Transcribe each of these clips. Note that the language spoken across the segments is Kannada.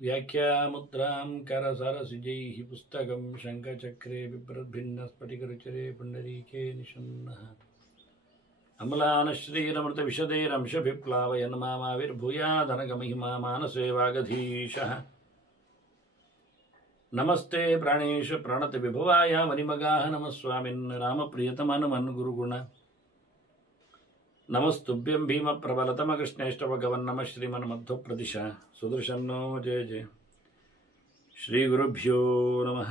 ವ್ಯಾಖ್ಯಾಮುದ್ರಾಂ ಕರಸರಸಿಜೈಃ ಪುಸ್ತಕಂ ಶಂಖಚಕ್ರೆ ಬಿಭ್ರದ್ಭಿನ್ನ ಸ್ಫಟಿಕರುಚಿರೆ ಪುಂಡರೀಕೆ ನಿಷನ್ನಃ ಅಮ್ಲಾನಶ್ರೀರಮೃತವಿಶದೇರಂಶಭಿಪ್ಲಾವಯನ್ ಮಾಮಾವಿರ್ಭೂಯಾದನಗಮಹಿಮಾ ಮಾನಸೇ ವಾಗಧೀಶಃ ನಮಸ್ತೆ ಪ್ರಾಣೇಶ ಪ್ರಣತ ವಿಭವಾಯ ಮನಿಮಗಾಹ ನಮಸ್ವಾಮಿನ್ ರಾಮಪ್ರಿಯತಮನುಮನ್ ಗುರುಗುಣ ನಮಸ್ತುಭ್ಯಂ ಭೀಮ ಪ್ರಬಲತಮ ಕೃಷ್ಣೇಷ್ಟಭಗವನ್ ನಮ ಶ್ರೀಮನ್ ಮಧ್ವ ಪ್ರದಿಶ ಸುದರ್ಶನ್ನೋ ಜಯ ಜಯ ಶ್ರೀ ಗುರುಭ್ಯೋ ನಮಃ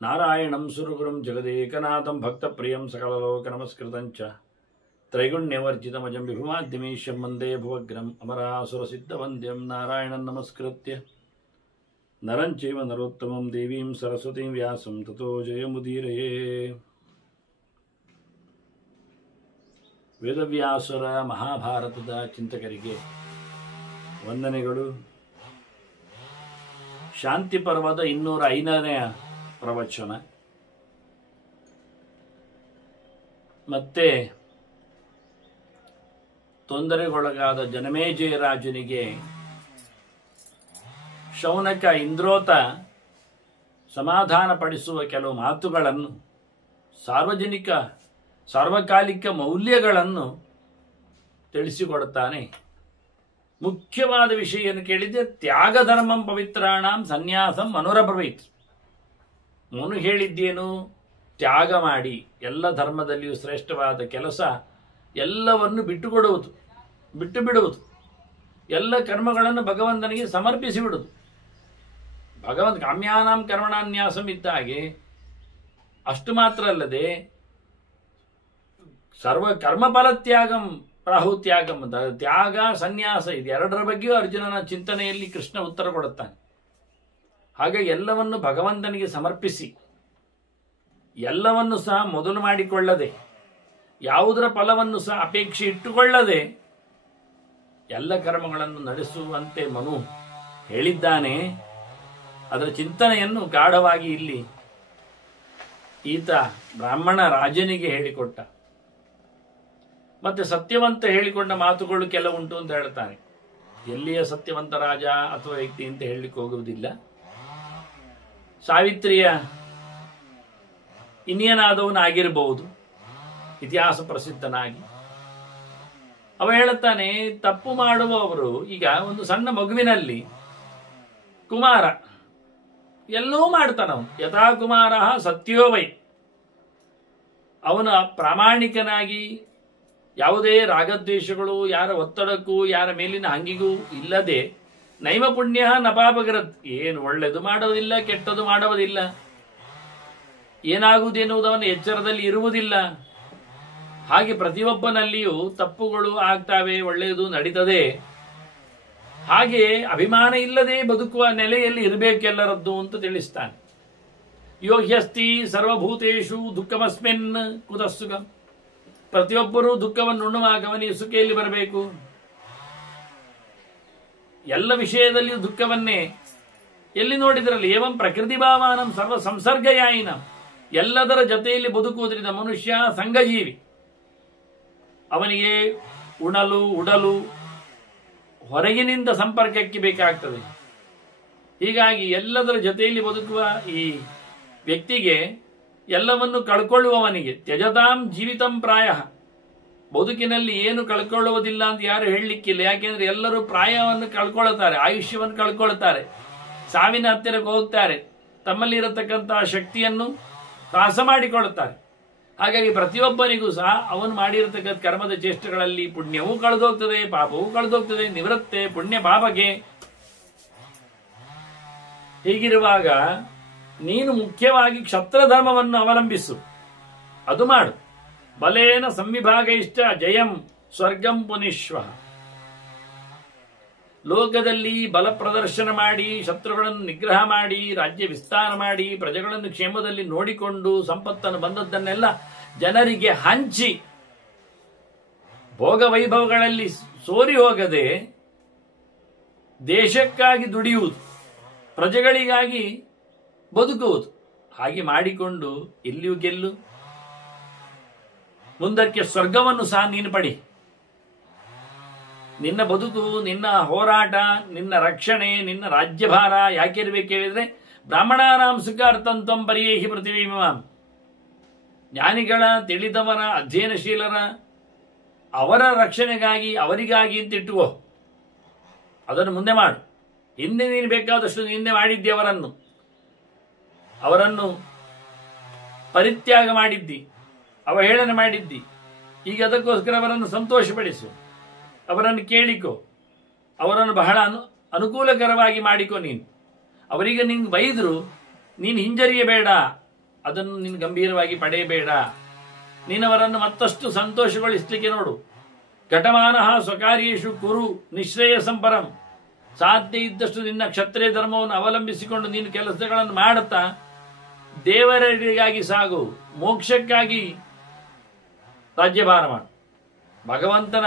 ನಾರಾಯಣಂ ಸುರಗುರುಂ ಜಗದೇಕನಾಥಂ ಭಕ್ತಪ್ರಿಯಂ ಸಕಲಲೋಕ ನಮಸ್ಕೃತಂಚ ತ್ರೈಗುಣ್ಯವರ್ಜಿತಮಜಂ ವಿಭುಮಾದ್ಯಮೀಶ್ಯಂ ವಂದೇ ಭುವಗ್ರಂ ಅಮರಾಸುರಸಿದ್ಧವಂದ್ಯಂ ನಾರಾಯಣಂ ನಮಸ್ಕೃತ್ಯ ನರಂಚೈವ ನರೋತ್ತಮಂ ದೇವೀಂ ಸರಸ್ವತೀಂ ವ್ಯಾಸಂ ತತೋ ಜಯಮುದೀರಯೇ. ವೇದವ್ಯಾಸರ ಮಹಾಭಾರತದ ಚಿಂತಕರಿಗೆ ವಂದನೆಗಳು. ಶಾಂತಿ ಪರ್ವದ 205ನೇ ಪ್ರವಚನ. ಮತ್ತೆ ತೊಂದರೆಗೊಳಗಾದ ಜನಮೇಜಯ ರಾಜನಿಗೆ ಶೌನಕ ಇಂದ್ರೋತ ಸಮಾಧಾನಪಡಿಸುವ ಕೆಲವು ಮಾತುಗಳನ್ನು, ಸಾರ್ವಕಾಲಿಕ ಮೌಲ್ಯಗಳನ್ನು ತಿಳಿಸಿಕೊಡುತ್ತಾನೆ. ಮುಖ್ಯವಾದ ವಿಷಯವನ್ನು ಕೇಳಿದರೆ ತ್ಯಾಗಧರ್ಮಂ ಪವಿತ್ರಾಣಾಂ ಸನ್ಯಾಸಂ ಮನೋರಬ್ರವೀತ್. ಅವನು ಹೇಳಿದ್ದೇನು? ತ್ಯಾಗ ಮಾಡಿ, ಎಲ್ಲ ಧರ್ಮದಲ್ಲಿಯೂ ಶ್ರೇಷ್ಠವಾದ ಕೆಲಸ ಎಲ್ಲವನ್ನು ಬಿಟ್ಟು ಬಿಡುವುದು, ಎಲ್ಲ ಕರ್ಮಗಳನ್ನು ಭಗವಂತನಿಗೆ ಸಮರ್ಪಿಸಿ ಬಿಡುವುದು. ಭಗವಂತ ಕಾಮ್ಯಾನಾಂ ಕರ್ಮಣಾನ್ಯಾಸಂ ಇದ್ದ ಹಾಗೆ ಅಷ್ಟು ಮಾತ್ರ ಅಲ್ಲದೆ ಸರ್ವ ಕರ್ಮಫಲ ತ್ಯಾಗಂ ರಾಹುತ್ಯಾಗಂ ಅಂತ ತ್ಯಾಗ ಸನ್ಯಾಸ ಇದೆರಡರ ಬಗ್ಗೆಯೂ ಅರ್ಜುನನ ಚಿಂತನೆಯಲ್ಲಿ ಕೃಷ್ಣ ಉತ್ತರ ಕೊಡುತ್ತಾನೆ. ಹಾಗೆ ಎಲ್ಲವನ್ನು ಭಗವಂತನಿಗೆ ಸಮರ್ಪಿಸಿ, ಎಲ್ಲವನ್ನು ಸಹ ಮೊದಲು ಮಾಡಿಕೊಳ್ಳದೆ, ಯಾವುದರ ಫಲವನ್ನು ಸಹ ಅಪೇಕ್ಷೆ ಇಟ್ಟುಕೊಳ್ಳದೆ ಎಲ್ಲ ಕರ್ಮಗಳನ್ನು ನಡೆಸುವಂತೆ ಮನು ಹೇಳಿದ್ದಾನೆ. ಅದರ ಚಿಂತನೆಯನ್ನು ಗಾಢವಾಗಿ ಇಲ್ಲಿ ಈತ ಬ್ರಾಹ್ಮಣ ರಾಜನಿಗೆ ಹೇಳಿಕೊಟ್ಟ. ಮತ್ತೆ ಸತ್ಯವಂತ ಹೇಳಿಕೊಂಡ ಮಾತುಗಳು ಕೆಲವುಂಟು ಅಂತ ಹೇಳ್ತಾನೆ. ಎಲ್ಲಿಯ ಸತ್ಯವಂತ ರಾಜ ಅಥವಾ ವ್ಯಕ್ತಿ ಅಂತ ಹೇಳಲಿಕ್ಕೆ ಹೋಗುವುದಿಲ್ಲ. ಸಾವಿತ್ರಿಯ ಇನ್ನೇನಾದವನಾಗಿರಬಹುದು, ಇತಿಹಾಸ ಪ್ರಸಿದ್ಧನಾಗಿ. ಅವ ಹೇಳುತ್ತಾನೆ, ತಪ್ಪು ಮಾಡುವವರು, ಈಗ ಒಂದು ಸಣ್ಣ ಮಗುವಿನಲ್ಲಿ ಕುಮಾರ ಎಲ್ಲವೂ ಮಾಡ್ತಾನವನು. ಯಥಾ ಕುಮಾರ ಸತ್ಯೋವೈ. ಅವನು ಪ್ರಾಮಾಣಿಕನಾಗಿ ಯಾವುದೇ ರಾಗದ್ವೇಷಗಳು, ಯಾರ ಒತ್ತಡಕ್ಕೂ ಯಾರ ಮೇಲಿನ ಹಂಗಿಗೂ ಇಲ್ಲದೆ, ನೈಮ ಪುಣ್ಯ ನ ಪಾಪಗಿರತ್, ಏನು ಒಳ್ಳೆದು ಮಾಡೋದಿಲ್ಲ, ಕೆಟ್ಟದು ಮಾಡುವುದಿಲ್ಲ, ಏನಾಗುವುದೆನ್ನುವುದನ್ನು ಎಚ್ಚರದಲ್ಲಿ ಇರುವುದಿಲ್ಲ. ಹಾಗೆ ಪ್ರತಿಯೊಬ್ಬನಲ್ಲಿಯೂ ತಪ್ಪುಗಳು ಆಗ್ತಾವೆ, ಒಳ್ಳೆಯದು ನಡೀತದೆ. ಹಾಗೆ ಅಭಿಮಾನ ಇಲ್ಲದೆ ಬದುಕುವ ನೆಲೆಯಲ್ಲಿ ಇರಬೇಕೆಲ್ಲರದ್ದು ಅಂತ ತಿಳಿಸ್ತಾನೆ. ಯೋಹ್ಯಸ್ತಿ ಸರ್ವಭೂತೇಷು ದುಃಖಮಸ್ಮಿನ್ ಕುತಃ ಸುಖಂ. ಪ್ರತಿಯೊಬ್ಬರೂ ದುಃಖವನ್ನು ಉಣ್ಣುವಾಗ ಅವನಿಗೆ ಸುಖ ಎಲ್ಲಿ ಬರಬೇಕು? ಎಲ್ಲ ವಿಷಯದಲ್ಲಿಯೂ ದುಃಖವನ್ನೇ ಎಲ್ಲಿ ನೋಡಿದ್ರಲ್ಲಿ. ಏವಂ ಪ್ರಕೃತಿ ಭಾವಾನಂ ಸರ್ವ ಸಂಸರ್ಗಯಾಯಿನ. ಎಲ್ಲದರ ಜೊತೆಯಲ್ಲಿ ಬದುಕುವುದರಿಂದ ಮನುಷ್ಯ ಸಂಘಜೀವಿ. ಅವನಿಗೆ ಉಣಲು ಉಡಲು ಹೊರಗಿನಿಂದ ಸಂಪರ್ಕಕ್ಕೆ ಬೇಕಾಗ್ತದೆ. ಹೀಗಾಗಿ ಎಲ್ಲದರ ಜೊತೆಯಲ್ಲಿ ಬದುಕುವ ಈ ವ್ಯಕ್ತಿಗೆ ಎಲ್ಲವನ್ನು ಕಳ್ಕೊಳ್ಳುವವನಿಗೆ ತ್ಯಜತಾಂ ಜೀವಿತಂ ಪ್ರಾಯ. ಬದುಕಿನಲ್ಲಿ ಏನು ಕಳ್ಕೊಳ್ಳುವುದಿಲ್ಲ ಅಂತ ಯಾರು ಹೇಳಲಿಕ್ಕಿಲ್ಲ. ಯಾಕೆಂದ್ರೆ ಎಲ್ಲರೂ ಪ್ರಾಯವನ್ನು ಕಳ್ಕೊಳ್ತಾರೆ, ಆಯುಷ್ಯವನ್ನು ಕಳ್ಕೊಳ್ತಾರೆ, ಸಾವಿನ ಹತ್ತಿರಕ್ಕೆ ಹೋಗ್ತಾರೆ, ತಮ್ಮಲ್ಲಿ ಇರತಕ್ಕಂತಹ ಶಕ್ತಿಯನ್ನು ಹ್ರಾಸ ಮಾಡಿಕೊಳ್ಳುತ್ತಾರೆ. ಹಾಗಾಗಿ ಪ್ರತಿಯೊಬ್ಬನಿಗೂ ಸಹ ಅವನು ಮಾಡಿರತಕ್ಕಂಥ ಕರ್ಮದ ಚೇಷ್ಟೆಗಳಲ್ಲಿ ಪುಣ್ಯವೂ ಕಳೆದೋಗ್ತದೆ, ಪಾಪವೂ ಕಳೆದೋಗ್ತದೆ, ನಿವೃತ್ತೆ ಪುಣ್ಯ ಪಾಪಗೆ. ಹೀಗಿರುವಾಗ ನೀನು ಮುಖ್ಯವಾಗಿ ಕ್ಷತ್ರ ಧರ್ಮವನ್ನು ಅವಲಂಬಿಸು, ಅದು ಮಾಡು. ಬಲೇನ ಸಂವಿಭಾಗ ಇಷ್ಟ ಜಯಂ ಸ್ವರ್ಗಂ ಪುನಿಶ್ವ. ಲೋಕದಲ್ಲಿ ಬಲ ಪ್ರದರ್ಶನ ಮಾಡಿ, ಶತ್ರುಗಳನ್ನು ನಿಗ್ರಹ ಮಾಡಿ, ರಾಜ್ಯ ವಿಸ್ತಾರ ಮಾಡಿ, ಪ್ರಜೆಗಳನ್ನು ಕ್ಷೇಮದಲ್ಲಿ ನೋಡಿಕೊಂಡು, ಸಂಪತ್ತನ್ನು ಬಂದದ್ದನ್ನೆಲ್ಲ ಜನರಿಗೆ ಹಂಚಿ, ಭೋಗ ವೈಭವಗಳಲ್ಲಿ ಸೋರಿ ಹೋಗದೆ ದೇಶಕ್ಕಾಗಿ ದುಡಿಯುವುದು, ಪ್ರಜೆಗಳಿಗಾಗಿ ಬದುಕುವುದು. ಹಾಗೆ ಮಾಡಿಕೊಂಡು ಇಲ್ಲಿಯೂ ಗೆಲ್ಲು, ಮುಂದಕ್ಕೆ ಸ್ವರ್ಗವನ್ನು ಸಹ ನೀನು ಪಡಿ. ನಿನ್ನ ಬದುಕು, ನಿನ್ನ ಹೋರಾಟ, ನಿನ್ನ ರಕ್ಷಣೆ, ನಿನ್ನ ರಾಜ್ಯಭಾರ ಯಾಕಿರ್ಬೇಕು ಹೇಳಿದ್ರೆ ಬ್ರಾಹ್ಮಣಾನಾಂ ಸುಖಾರ್ಥಂತ್ವಂ ಪರಿಯೇಹಿ ಪೃಥಿವೀಮಾಂ. ಜ್ಞಾನಿಗಳ, ತಿಳಿದವರ, ಅಧ್ಯಯನಶೀಲರ ಅವರ ರಕ್ಷಣೆಗಾಗಿ, ಅವರಿಗಾಗಿ ಅಂತ ಇಟ್ಟುಕೋ. ಅದನ್ನು ಮುಂದೆ ಮಾಡು. ಹಿಂದೆ ನೀನು ಬೇಕಾದಷ್ಟು ನಿನ್ನೆ ಮಾಡಿದ್ದಿ, ಅವರನ್ನು ಪರಿತ್ಯಾಗ ಮಾಡಿದ್ದಿ, ಅವಹೇಳನ ಮಾಡಿದ್ದಿ. ಈಗ ಅದಕ್ಕೋಸ್ಕರ ಅವರನ್ನು ಸಂತೋಷಪಡಿಸು, ಅವರನ್ನು ಕೇಳಿಕೊ, ಅವರನ್ನು ಬಹಳ ಅನುಕೂಲಕರವಾಗಿ ಮಾಡಿಕೊ. ನೀನು ಅವರಿಗೆ ನಿಂಗೆ ಬೈದ್ರು ನೀನು ಹಿಂಜರಿಯಬೇಡ, ಅದನ್ನು ನೀನು ಗಂಭೀರವಾಗಿ ಪಡೆಯಬೇಡ. ನೀನವರನ್ನು ಮತ್ತಷ್ಟು ಸಂತೋಷಗೊಳಿಸಲಿಕ್ಕೆ ನೋಡು. ಘಟಮಾನಃ ಸ್ವಕಾರ್ಯೇಷು ಕುರು ನಿಶ್ರೇಯಸಂ ಪರಂ. ಸಾಧ್ಯ ಇದ್ದಷ್ಟು ನಿನ್ನ ಕ್ಷತ್ರಿಯ ಧರ್ಮವನ್ನು ಅವಲಂಬಿಸಿಕೊಂಡು ನೀನು ಕೆಲಸಗಳನ್ನು ಮಾಡುತ್ತಾ ದೇವರಿಗಾಗಿ ಸಾಗು, ಮೋಕ್ಷಕ್ಕಾಗಿ ರಾಜ್ಯಭಾರ ಮಾಡು. ಭಗವಂತನ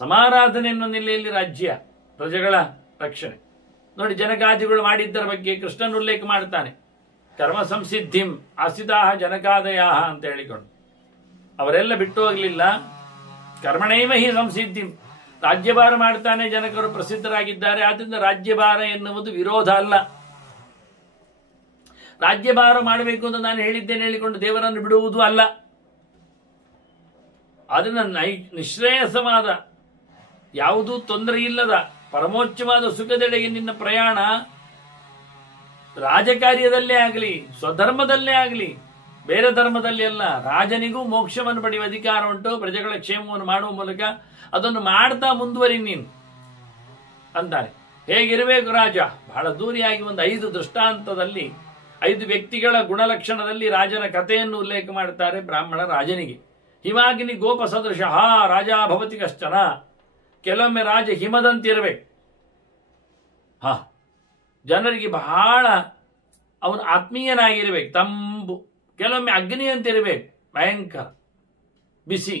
ಸಮಾರಾಧನೆ ಎನ್ನುವ ನೆಲೆಯಲ್ಲಿ ರಾಜ್ಯ, ಪ್ರಜೆಗಳ ರಕ್ಷಣೆ. ನೋಡಿ, ಜನಕಾದಿಗಳು ಮಾಡಿದ್ದರ ಬಗ್ಗೆ ಕೃಷ್ಣನ್ ಉಲ್ಲೇಖ ಮಾಡ್ತಾನೆ. ಕರ್ಮ ಸಂಸಿದ್ಧಿಂ ಆಸಿತಾಹ ಜನಕಾದಯಾಹ ಅಂತ ಹೇಳಿಕೊಂಡು ಅವರೆಲ್ಲ ಬಿಟ್ಟು ಹೋಗಲಿಲ್ಲ. ಕರ್ಮಣೈವ ಹಿ ಸಂಸಿದ್ಧಿಂ, ರಾಜ್ಯಭಾರ ಮಾಡ್ತಾನೆ ಜನಕರು ಪ್ರಸಿದ್ಧರಾಗಿದ್ದಾರೆ. ಆದ್ರಿಂದ ರಾಜ್ಯಭಾರ ಎನ್ನುವುದು ವಿರೋಧ ಅಲ್ಲ. ರಾಜ್ಯಭಾರ ಮಾಡಬೇಕು ಅಂತ ನಾನು ಹೇಳಿದ್ದೇನೆ ಹೇಳಿಕೊಂಡು ದೇವರನ್ನು ಬಿಡುವುದು ಅಲ್ಲ. ಅದನ್ನ ನಿಶ್ರೇಯಸವಾದ, ಯಾವುದೂ ತೊಂದರೆ ಇಲ್ಲದ ಪರಮೋಚ್ಚವಾದ ಸುಖದೆಡೆಗೆ ನಿನ್ನ ಪ್ರಯಾಣ ರಾಜಕಾರ್ಯದಲ್ಲೇ ಆಗಲಿ, ಸ್ವಧರ್ಮದಲ್ಲೇ ಆಗಲಿ, ಬೇರೆ ಧರ್ಮದಲ್ಲಿ ಅಲ್ಲ. ರಾಜನಿಗೂ ಮೋಕ್ಷವನ್ನು ಪಡೆಯುವ ಅಧಿಕಾರ ಉಂಟು. ಪ್ರಜೆಗಳ ಕ್ಷೇಮವನ್ನು ಮಾಡುವ ಮೂಲಕ ಅದನ್ನು ಮಾಡ್ತಾ ಮುಂದುವರಿ ನೀನು ಅಂತಾರೆ. ಹೇಗಿರಬೇಕು ರಾಜ? ಬಹಳ ದೂರಿಯಾಗಿ ಒಂದು 5 ದೃಷ್ಟಾಂತದಲ್ಲಿ 5 ವ್ಯಕ್ತಿಗಳ ಗುಣಲಕ್ಷಣದಲ್ಲಿ ರಾಜನ ಕಥೆಯನ್ನು ಉಲ್ಲೇಖ ಮಾಡುತ್ತಾರೆ. ಬ್ರಾಹ್ಮಣ ರಾಜನಿಗೆ ಹಿಮಾಗ್ನಿ ಗೋಪ ಸದೃಶ ರಾಜ ಭವತಿ ಕಶ್ಚನ. ಕೆಲವೊಮ್ಮೆ ರಾಜ ಹಿಮದಂತಿರಬೇಕು. ಜನರಿಗೆ ಬಹಳ ಅವನು ಆತ್ಮೀಯನಾಗಿರ್ಬೇಕು, ತಂಬು. ಕೆಲವೊಮ್ಮೆ ಅಗ್ನಿ ಅಂತಿರಬೇಕು, ಭಯಂಕರ ಬಿಸಿ.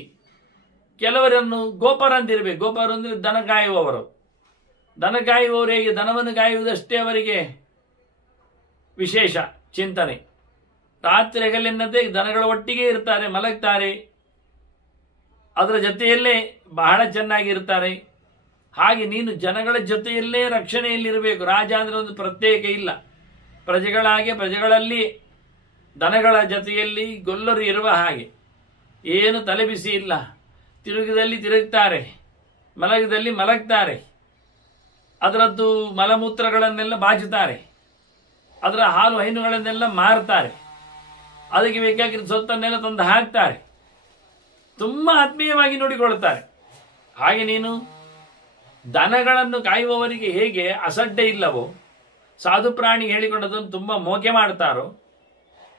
ಕೆಲವರನ್ನು ಗೋಪರಂತಿರಬೇಕು. ಗೋಪರು ಅಂದರೆ ದನ ಕಾಯುವವರು. ದನ ಕಾಯುವವರು ಹೇಗೆ ದನವನ್ನು ಕಾಯುವುದಷ್ಟೇ ಅವರಿಗೆ ವಿಶೇಷ ಚಿಂತನೆ. ರಾತ್ರಿ ಹಗಲಿನಂತೆ ದನಗಳ ಒಟ್ಟಿಗೆ ಇರ್ತಾರೆ, ಮಲಗ್ತಾರೆ, ಅದರ ಜೊತೆಯಲ್ಲೇ ಬಹಳ ಚೆನ್ನಾಗಿರ್ತಾರೆ. ಹಾಗೆ ನೀನು ಜನಗಳ ಜೊತೆಯಲ್ಲೇ ರಕ್ಷಣೆಯಲ್ಲಿರಬೇಕು. ರಾಜ ಅಂದರೆ ಒಂದು ಪ್ರತ್ಯೇಕ ಇಲ್ಲ. ಪ್ರಜೆಗಳಾಗೆ ಪ್ರಜೆಗಳಲ್ಲಿ ದನಗಳ ಜೊತೆಯಲ್ಲಿ ಗೊಲ್ಲರು ಇರುವ ಹಾಗೆ ಏನು ತಲೆಬಿಸಿ ಇಲ್ಲ. ತಿರುಗಿದಲ್ಲಿ ತಿರುಗ್ತಾರೆ, ಮಲಗದಲ್ಲಿ ಮಲಗ್ತಾರೆ, ಅದರದ್ದು ಮಲಮೂತ್ರಗಳನ್ನೆಲ್ಲ ಬಾಚುತ್ತಾರೆ, ಅದರ ಹಾಲು ಹೈನುಗಳನ್ನೆಲ್ಲ ಮಾರ್ತಾರೆ, ಅದಕ್ಕೆ ಬೇಕಾಗಿರೋ ಸೊತ್ತನ್ನೆಲ್ಲ ತಂದು ಹಾಕ್ತಾರೆ. ತುಂಬ ಆತ್ಮೀಯವಾಗಿ ನೋಡಿಕೊಳ್ಳುತ್ತಾರೆ. ಹಾಗೆ ನೀನು ದನಗಳನ್ನು ಕಾಯುವವರಿಗೆ ಹೇಗೆ ಅಸಡ್ಡೆ ಇಲ್ಲವೋ, ಸಾಧು ಪ್ರಾಣಿ ಹೇಳಿಕೊಂಡದನ್ನು ತುಂಬ ಮೋಕೆ ಮಾಡ್ತಾರೋ,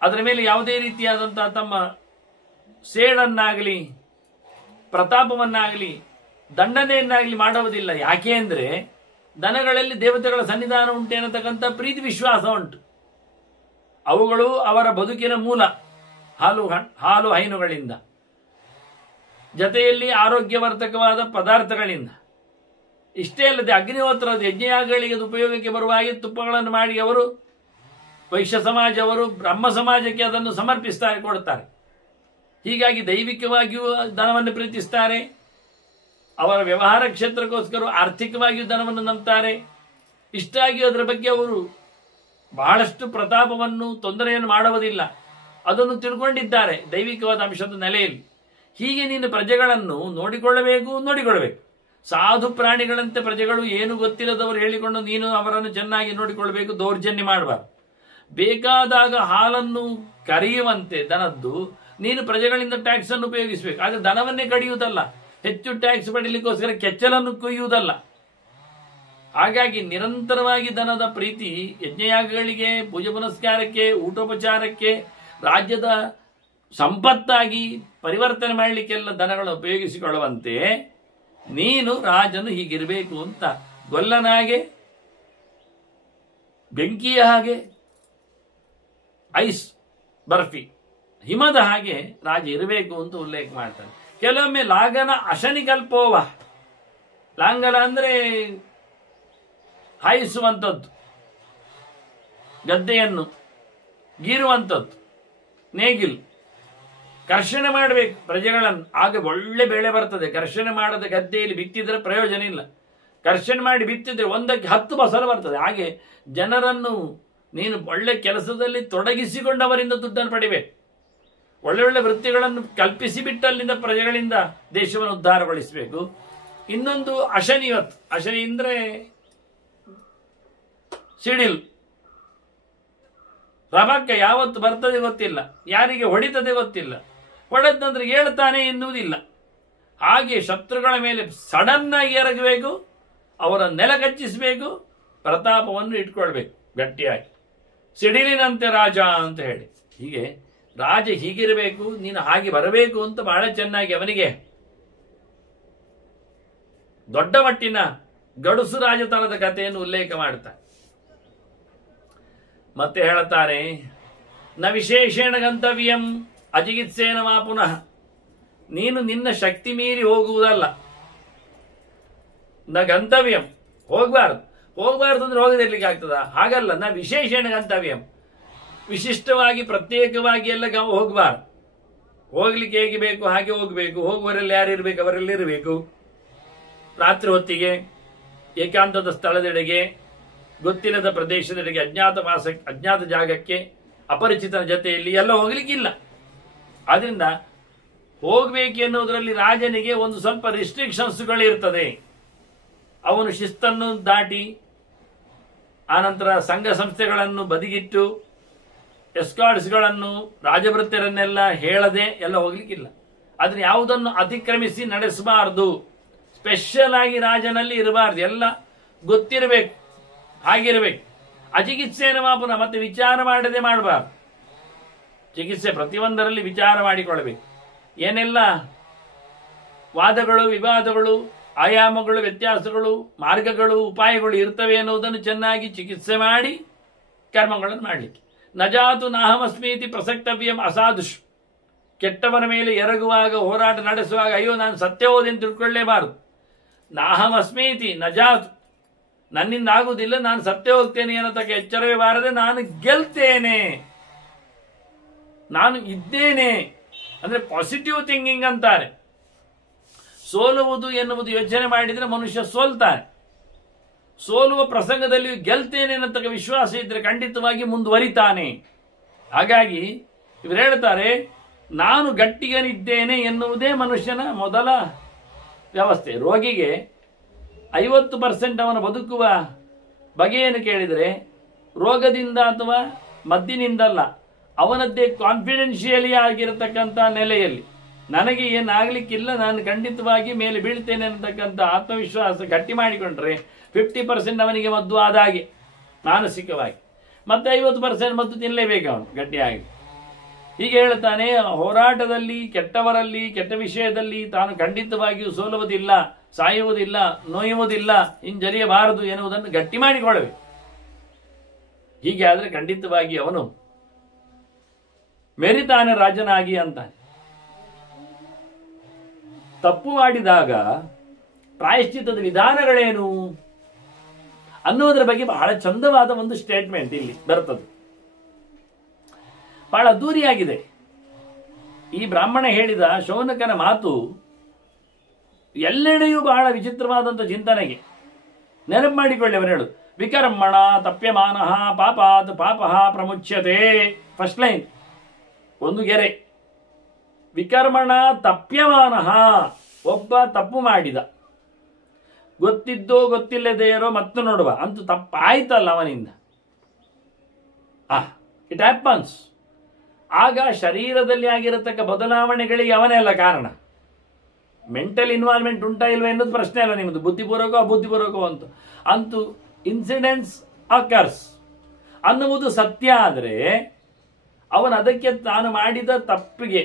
ಅದರ ಮೇಲೆ ಯಾವುದೇ ರೀತಿಯಾದಂತಹ ತಮ್ಮ ಸೇಡನ್ನಾಗಲಿ ಪ್ರತಾಪವನ್ನಾಗಲಿ ದಂಡನೆಯನ್ನಾಗಲಿ ಮಾಡುವುದಿಲ್ಲ. ಯಾಕೆ ಅಂದರೆ ದನಗಳಲ್ಲಿ ದೇವತೆಗಳ ಸನ್ನಿಧಾನ ಉಂಟು ಎನ್ನತಕ್ಕಂಥ ಪ್ರೀತಿ ವಿಶ್ವಾಸ ಉಂಟು. ಅವುಗಳು ಅವರ ಬದುಕಿನ ಮೂಲ. ಹಾಲು ಹೈನುಗಳಿಂದ, ಜೊತೆಯಲ್ಲಿ ಆರೋಗ್ಯವರ್ಧಕವಾದ ಪದಾರ್ಥಗಳಿಂದ. ಇಷ್ಟೇ ಅಲ್ಲದೆ ಅಗ್ನಿಹೋತ್ರದ ಯಜ್ಞಯಾಗಗಳಿಗೆ ಉಪಯೋಗಕ್ಕೆ ಬರುವ ಹಾಗೆ ತುಪ್ಪಗಳನ್ನು ಮಾಡಿ ಅವರು ವೈಶ್ಯ ಸಮಾಜವರು ಬ್ರಹ್ಮ ಸಮಾಜಕ್ಕೆ ಅದನ್ನು ಸಮರ್ಪಿಸ್ತಾರೆ, ಕೊಡುತ್ತಾರೆ. ಹೀಗಾಗಿ ದೈವಿಕವಾಗಿಯೂ ಧನವನ್ನು ಪ್ರೀತಿಸ್ತಾರೆ. ಅವರ ವ್ಯವಹಾರ ಕ್ಷೇತ್ರಕ್ಕೋಸ್ಕರ ಆರ್ಥಿಕವಾಗಿಯೂ ಧನವನ್ನು ನಂಬ್ತಾರೆ. ಇಷ್ಟಾಗಿಯೂ ಅದರ ಬಗ್ಗೆ ಅವರು ಬಹಳಷ್ಟು ಪ್ರತಾಪವನ್ನು, ತೊಂದರೆಯನ್ನು ಮಾಡುವುದಿಲ್ಲ. ಅದನ್ನು ತಿಳ್ಕೊಂಡಿದ್ದಾರೆ ದೈವಿಕವಾದ ಅಂಶದ ನೆಲೆಯಲ್ಲಿ. ಹೀಗೆ ನೀನು ಪ್ರಜೆಗಳನ್ನು ನೋಡಿಕೊಳ್ಳಬೇಕು. ಸಾಧು ಪ್ರಾಣಿಗಳಂತೆ ಪ್ರಜೆಗಳು ಏನು ಗೊತ್ತಿಲ್ಲದವರು ಹೇಳಿಕೊಂಡು ನೀನು ಅವರನ್ನು ಚೆನ್ನಾಗಿ ನೋಡಿಕೊಳ್ಳಬೇಕು. ದೌರ್ಜನ್ಯ ಮಾಡಬಾರದು. ಬೇಕಾದಾಗ ಹಾಲನ್ನು ಕರೆಯುವಂತೆ ದನದ್ದು ನೀನು ಪ್ರಜೆಗಳಿಂದ ಟ್ಯಾಕ್ಸ್ ಅನ್ನು ಉಪಯೋಗಿಸಬೇಕು. ಆದರೆ ದನವನ್ನೇ ಕಡಿಯುವುದಲ್ಲ, ಹೆಚ್ಚು ಟ್ಯಾಕ್ಸ್ ಪಡೀಲಿಕ್ಕೋಸ್ಕರ ಕೆಚ್ಚಲನ್ನು ಕೊಯ್ಯುವುದಲ್ಲ. ಹಾಗಾಗಿ ನಿರಂತರವಾಗಿ ದನದ ಪ್ರೀತಿ ಯಜ್ಞಯಾಗಗಳಿಗೆ, ಪೂಜೆ ಪುನಸ್ಕಾರಕ್ಕೆ, ಊಟೋಪಚಾರಕ್ಕೆ, ರಾಜ್ಯದ ಸಂಪತ್ತಾಗಿ ಪರಿವರ್ತನೆ ಮಾಡಲಿಕ್ಕೆಲ್ಲ ದನಗಳನ್ನು ಉಪಯೋಗಿಸಿಕೊಳ್ಳುವಂತೆ ನೀನು ರಾಜನು ಹೀಗಿರಬೇಕು ಅಂತ. ಗೊಲ್ಲನ ಹಾಗೆ, ಬೆಂಕಿಯ ಹಾಗೆ, ಐಸ್ ಬರ್ಫಿ, ಹಿಮದ ಹಾಗೆ ರಾಜ ಇರಬೇಕು ಅಂತ ಉಲ್ಲೇಖ ಮಾಡ್ತಾನೆ. ಕೆಲವೊಮ್ಮೆ ಲಾಗನ ಅಶನಿಕಲ್ಪೋವ. ಲಾಂಗಲ ಅಂದ್ರೆ ಹಾಯಿಸುವಂಥದ್ದು, ಗದ್ದೆಯನ್ನು ಗೀರುವಂಥದ್ದು, ನೇಗಿಲು. ಕರ್ಷಣೆ ಮಾಡಬೇಕು ಪ್ರಜೆಗಳನ್ನು, ಆಗ ಒಳ್ಳೆ ಬೆಳೆ ಬರ್ತದೆ. ಕರ್ಷಣೆ ಮಾಡದ ಗದ್ದೆಯಲ್ಲಿ ಬಿತ್ತಿದ್ರೆ ಪ್ರಯೋಜನ ಇಲ್ಲ. ಕರ್ಷಣೆ ಮಾಡಿ ಬಿತ್ತಿದ್ರೆ 1ಕ್ಕೆ 10 ಫಸಲು ಬರ್ತದೆ. ಹಾಗೆ ಜನರನ್ನು ನೀನು ಒಳ್ಳೆ ಕೆಲಸದಲ್ಲಿ ತೊಡಗಿಸಿಕೊಂಡು ಅವರಿಂದ ದುಡ್ಡನ್ನು ಪಡಿಬೇಕು. ಒಳ್ಳೆ ಒಳ್ಳೆ ವೃತ್ತಿಗಳನ್ನು ಕಲ್ಪಿಸಿ ಬಿಟ್ಟಲ್ಲಿಂದ ಪ್ರಜೆಗಳಿಂದ ದೇಶವನ್ನು ಉದ್ಧಾರಗೊಳಿಸಬೇಕು. ಇನ್ನೊಂದು ಅಶನಿ. ಇವತ್ತು ಅಶನಿ ಅಂದ್ರೆ ಸಿಡಿಲ್, ರಭಕ್ಕ ಯಾವತ್ತು ಬರ್ತದೆ ಗೊತ್ತಿಲ್ಲ, ಯಾರಿಗೆ ಹೊಡಿತದೆ ಗೊತ್ತಿಲ್ಲ, ಹೊಡೆದ ನಂತರ ಹೇಳ್ತಾನೆ ಎನ್ನುವುದಿಲ್ಲ. ಹಾಗೆ ಶತ್ರುಗಳ ಮೇಲೆ ಸಡನ್ ಆಗಿ ಎರಗಬೇಕು, ಅವರ ನೆಲ ಕಚ್ಚಿಸಬೇಕು, ಪ್ರತಾಪವನ್ನು ಇಟ್ಕೊಳ್ಬೇಕು ಗಟ್ಟಿಯಾಗಿ. ಸಿಡಿಲಿನಂತೆ ರಾಜ ಅಂತ ಹೇಳಿ. ಹೀಗೆ ರಾಜ ಹೀಗಿರಬೇಕು, ನೀನು ಹಾಗೆ ಬರಬೇಕು ಅಂತ ಬಹಳ ಚೆನ್ನಾಗಿ ಅವನಿಗೆ ದೊಡ್ಡ ಮಟ್ಟಿನ ಗಡುಸು ರಾಜತನದ ಕಥೆಯನ್ನು ಉಲ್ಲೇಖ ಮಾಡ್ತಾರೆ. ಮತ್ತೆ ಹೇಳುತ್ತಾರೆ, ನ ವಿಶೇಷೇಣ ಗಂತವ್ಯಂ ಅಜಿಗಿತ್ಸೇನ ಮಾ ಪುನಃ. ನೀನು ನಿನ್ನ ಶಕ್ತಿ ಮೀರಿ ಹೋಗುವುದಲ್ಲ. ನ ಗಂತವ್ಯಂ, ಹೋಗಬಾರದು ಅಂದ್ರೆ ಹೋಗದಿರ್ಲಿಕ್ಕೆ ಆಗ್ತದ? ಹಾಗಲ್ಲ. ನ ವಿಶೇಷೇಣ ಗಂತವ್ಯಂ, ವಿಶಿಷ್ಟವಾಗಿ ಪ್ರತ್ಯೇಕವಾಗಿ ಎಲ್ಲ ಹೋಗಬಾರ್ದು. ಹೋಗ್ಲಿಕ್ಕೆ ಹೇಗೆ ಬೇಕು ಹಾಗೆ ಹೋಗಬೇಕು. ಹೋಗುವವರೆಲ್ಲ ಯಾರಿರ್ಬೇಕು ಅವರೆಲ್ಲ ಇರಬೇಕು. ರಾತ್ರಿ ಹೊತ್ತಿಗೆ ಏಕಾಂತದ ಸ್ಥಳದೆಡೆಗೆ, ಗೊತ್ತಿಲ್ಲದ ಪ್ರದೇಶದೆಡೆಗೆ, ಅಜ್ಞಾತ ಜಾಗಕ್ಕೆ, ಅಪರಿಚಿತನ ಜೊತೆಯಲ್ಲಿ ಎಲ್ಲ ಹೋಗ್ಲಿಕ್ಕಿಲ್ಲ. ಆದ್ರಿಂದ ಹೋಗ್ಬೇಕು ಎನ್ನುವುದರಲ್ಲಿ ರಾಜನಿಗೆ ಒಂದು ಸ್ವಲ್ಪ ರಿಸ್ಟ್ರಿಕ್ಷನ್ಸ್ಗಳಿರ್ತದೆ. ಅವನು ಶಿಸ್ತನ್ನು ದಾಟಿ, ಆನಂತರ ಸಂಘ ಸಂಸ್ಥೆಗಳನ್ನು ಬದಿಗಿಟ್ಟು, ಎಸ್ಕಾರ್ಟ್ಸ್ಗಳನ್ನು, ರಾಜಭೃತ್ಯರನ್ನೆಲ್ಲ ಹೇಳದೆ ಎಲ್ಲ ಹೋಗ್ಲಿಕ್ಕಿಲ್ಲ. ಅದನ್ನ ಯಾವುದನ್ನು ಅತಿಕ್ರಮಿಸಿ ನಡೆಸಬಾರದು. ಸ್ಪೆಷಲ್ ಆಗಿ ರಾಜನಲ್ಲಿ ಇರಬಾರ್ದು, ಎಲ್ಲ ಗೊತ್ತಿರಬೇಕು, ಹಾಗಿರಬೇಕು. ಅಚಿಕಿತ್ಸೆಯನ್ನು ಮಾಪನ, ಮತ್ತೆ ವಿಚಾರ ಮಾಡದೆ ಮಾಡಬಾರ್ದು. ಚಿಕಿತ್ಸೆ ಪ್ರತಿಯೊಂದರಲ್ಲಿ ವಿಚಾರ ಮಾಡಿಕೊಳ್ಳಬೇಕು. ಏನೆಲ್ಲ ವಾದಗಳು, ವಿವಾದಗಳು, ಆಯಾಮಗಳು, ವ್ಯತ್ಯಾಸಗಳು, ಮಾರ್ಗಗಳು, ಉಪಾಯಗಳು ಇರ್ತವೆ ಎನ್ನುವುದನ್ನು ಚೆನ್ನಾಗಿ ಚಿಕಿತ್ಸೆ ಮಾಡಿ ಕರ್ಮಗಳನ್ನು ಮಾಡಲಿಕ್ಕೆ. ನಜಾತು ನಾಹಮಸ್ಮೀತಿ ಪ್ರಸಕ್ತವ್ಯಂ ಅಸಾಧುಷ್. ಕೆಟ್ಟವನ ಮೇಲೆ ಎರಗುವಾಗ, ಹೋರಾಟ ನಡೆಸುವಾಗ ಅಯ್ಯೋ ನಾನು ಸತ್ಯ ಹೋದೆ ಅಂತ ತಿಳ್ಕೊಳ್ಳೇಬಾರದು. ನಾಹಮಸ್ಮೀತಿ ನಜಾತು, ನನ್ನಿಂದ ಆಗುವುದಿಲ್ಲ, ನಾನು ಸತ್ಯ ಹೋಗ್ತೇನೆ ಅನ್ನತಕ್ಕ ಎಚ್ಚರವೇ ಬಾರದೆ ನಾನು ಗೆಲ್ತೇನೆ, ನಾನು ಇದ್ದೇನೆ ಅಂದ್ರೆ ಪಾಸಿಟಿವ್ ಥಿಂಕಿಂಗ್ ಅಂತಾರೆ. ಸೋಲುವುದು ಎನ್ನುವುದು ಯೋಚನೆ ಮಾಡಿದ್ರೆ ಮನುಷ್ಯ ಸೋಲ್ತಾನೆ. ಸೋಲುವ ಪ್ರಸಂಗದಲ್ಲಿ ಗೆಲ್ತೇನೆ ಅನ್ನತಕ್ಕ ವಿಶ್ವಾಸ ಇದ್ರೆ ಖಂಡಿತವಾಗಿ ಮುಂದುವರಿತಾನೆ. ಹಾಗಾಗಿ ಇವರು ಹೇಳ್ತಾರೆ, ನಾನು ಗಟ್ಟಿಗನಿದ್ದೇನೆ ಎನ್ನುವುದೇ ಮನುಷ್ಯನ ಮೊದಲ ವ್ಯವಸ್ಥೆ. ರೋಗಿಗೆ 50% ಅವನ ಬದುಕುವ ಬಗೆಯನ್ನು ಕೇಳಿದರೆ ರೋಗದಿಂದ ಅಥವಾ ಮದ್ದಿನಿಂದಲ್ಲ, ಅವನದ್ದೇ ಕಾನ್ಫಿಡೆನ್ಷಿಯಲಿ ಆಗಿರತಕ್ಕಂಥ ನೆಲೆಯಲ್ಲಿ ನನಗೆ ಏನಾಗಲಿಕ್ಕಿಲ್ಲ, ನಾನು ಖಂಡಿತವಾಗಿ ಮೇಲೆ ಬೀಳ್ತೇನೆ ಅನ್ನತಕ್ಕಂಥ ಆತ್ಮವಿಶ್ವಾಸ ಗಟ್ಟಿ ಮಾಡಿಕೊಂಡ್ರೆ 50% ಅವನಿಗೆ ಮದ್ದು ಆದಾಗೆ ಮಾನಸಿಕವಾಗಿ, ಮತ್ತೆ 50% ಮದ್ದು ತಿನ್ನಲೇಬೇಕು ಅವನು ಗಟ್ಟಿಯಾಗಿ. ಹೀಗೆ ಹೇಳ್ತಾನೆ, ಹೋರಾಟದಲ್ಲಿ, ಕೆಟ್ಟವರಲ್ಲಿ, ಕೆಟ್ಟ ವಿಷಯದಲ್ಲಿ ತಾನು ಖಂಡಿತವಾಗಿಯೂ ಸೋಲುವುದಿಲ್ಲ, ಸಾಯುವುದಿಲ್ಲ, ನೋಯುವುದಿಲ್ಲ, ಹಿಂಜರಿಯಬಾರದು ಎನ್ನುವುದನ್ನು ಗಟ್ಟಿ ಮಾಡಿಕೊಳ್ಳಬೇಕು. ಹೀಗೆ ಆದರೆ ಖಂಡಿತವಾಗಿ ಅವನು ಮೆರಿತಾನೆ ರಾಜನಾಗಿ ಅಂತಾನೆ. ತಪ್ಪು ಮಾಡಿದಾಗ ಪ್ರಾಯಶ್ಚಿತ್ತದ ವಿಧಾನಗಳೇನು ಅನ್ನೋದರ ಬಗ್ಗೆ ಬಹಳ ಚಂದವಾದ ಒಂದು ಸ್ಟೇಟ್ಮೆಂಟ್ ಇಲ್ಲಿ ಬರ್ತದೆ. ಬಹಳ ಅದ್ದೂರಿಯಾಗಿದೆ. ಈ ಬ್ರಾಹ್ಮಣ ಹೇಳಿದ ಶೌನಕನ ಮಾತು ಎಲ್ಲೆಡೆಯೂ ಬಹಳ ವಿಚಿತ್ರವಾದಂಥ ಚಿಂತನೆಗೆ. ನೆನಪು ಮಾಡಿಕೊಳ್ಳಿ. ಅವನು ಹೇಳು, ವಿಕರ್ಮಣ ತಪ್ಯಮಾನ ಪಾಪಾತ್ ಪಾಪಃ ಪ್ರಮುಚ್ಯತೆ. ಫಸ್ಟ್ ಲೈನ್ ಒಂದು ಗೆರೆ. ವಿಕರ್ಮಣ ತಪ್ಯಮಾನ, ಒಬ್ಬ ತಪ್ಪು ಮಾಡಿದ, ಗೊತ್ತಿದ್ದೋ ಗೊತ್ತಿಲ್ಲದೆ ಇರೋ ಮತ್ತು ನೋಡುವ, ಅಂತೂ ತಪ್ಪಾಯ್ತಲ್ಲ ಅವನಿಂದ, ಇಟ್ ಹ್ಯಾಪನ್ಸ್. ಆಗ ಶರೀರದಲ್ಲಿ ಆಗಿರತಕ್ಕ ಬದಲಾವಣೆಗಳಿಗೆ ಅವನೇ ಅಲ್ಲ ಕಾರಣ. ಮೆಂಟಲ್ ಇನ್ವಾಲ್ವ್ಮೆಂಟ್ ಉಂಟಾ ಇಲ್ವ ಎನ್ನುವುದು ಪ್ರಶ್ನೆ ಅಲ್ಲ ನಿಮ್ಮದು, ಬುದ್ಧಿಪೂರ್ವಕೋ ಅಬುದ್ಧಿಪೂರ್ವಕೋ ಅಂತೂ ಇನ್ಸಿಡೆಂಟ್ಸ್ ಅಕರ್ಸ್ ಅನ್ನುವುದು ಸತ್ಯ. ಆದರೆ ಅವನು ಅದಕ್ಕೆ ತಾನು ಮಾಡಿದ ತಪ್ಪಿಗೆ,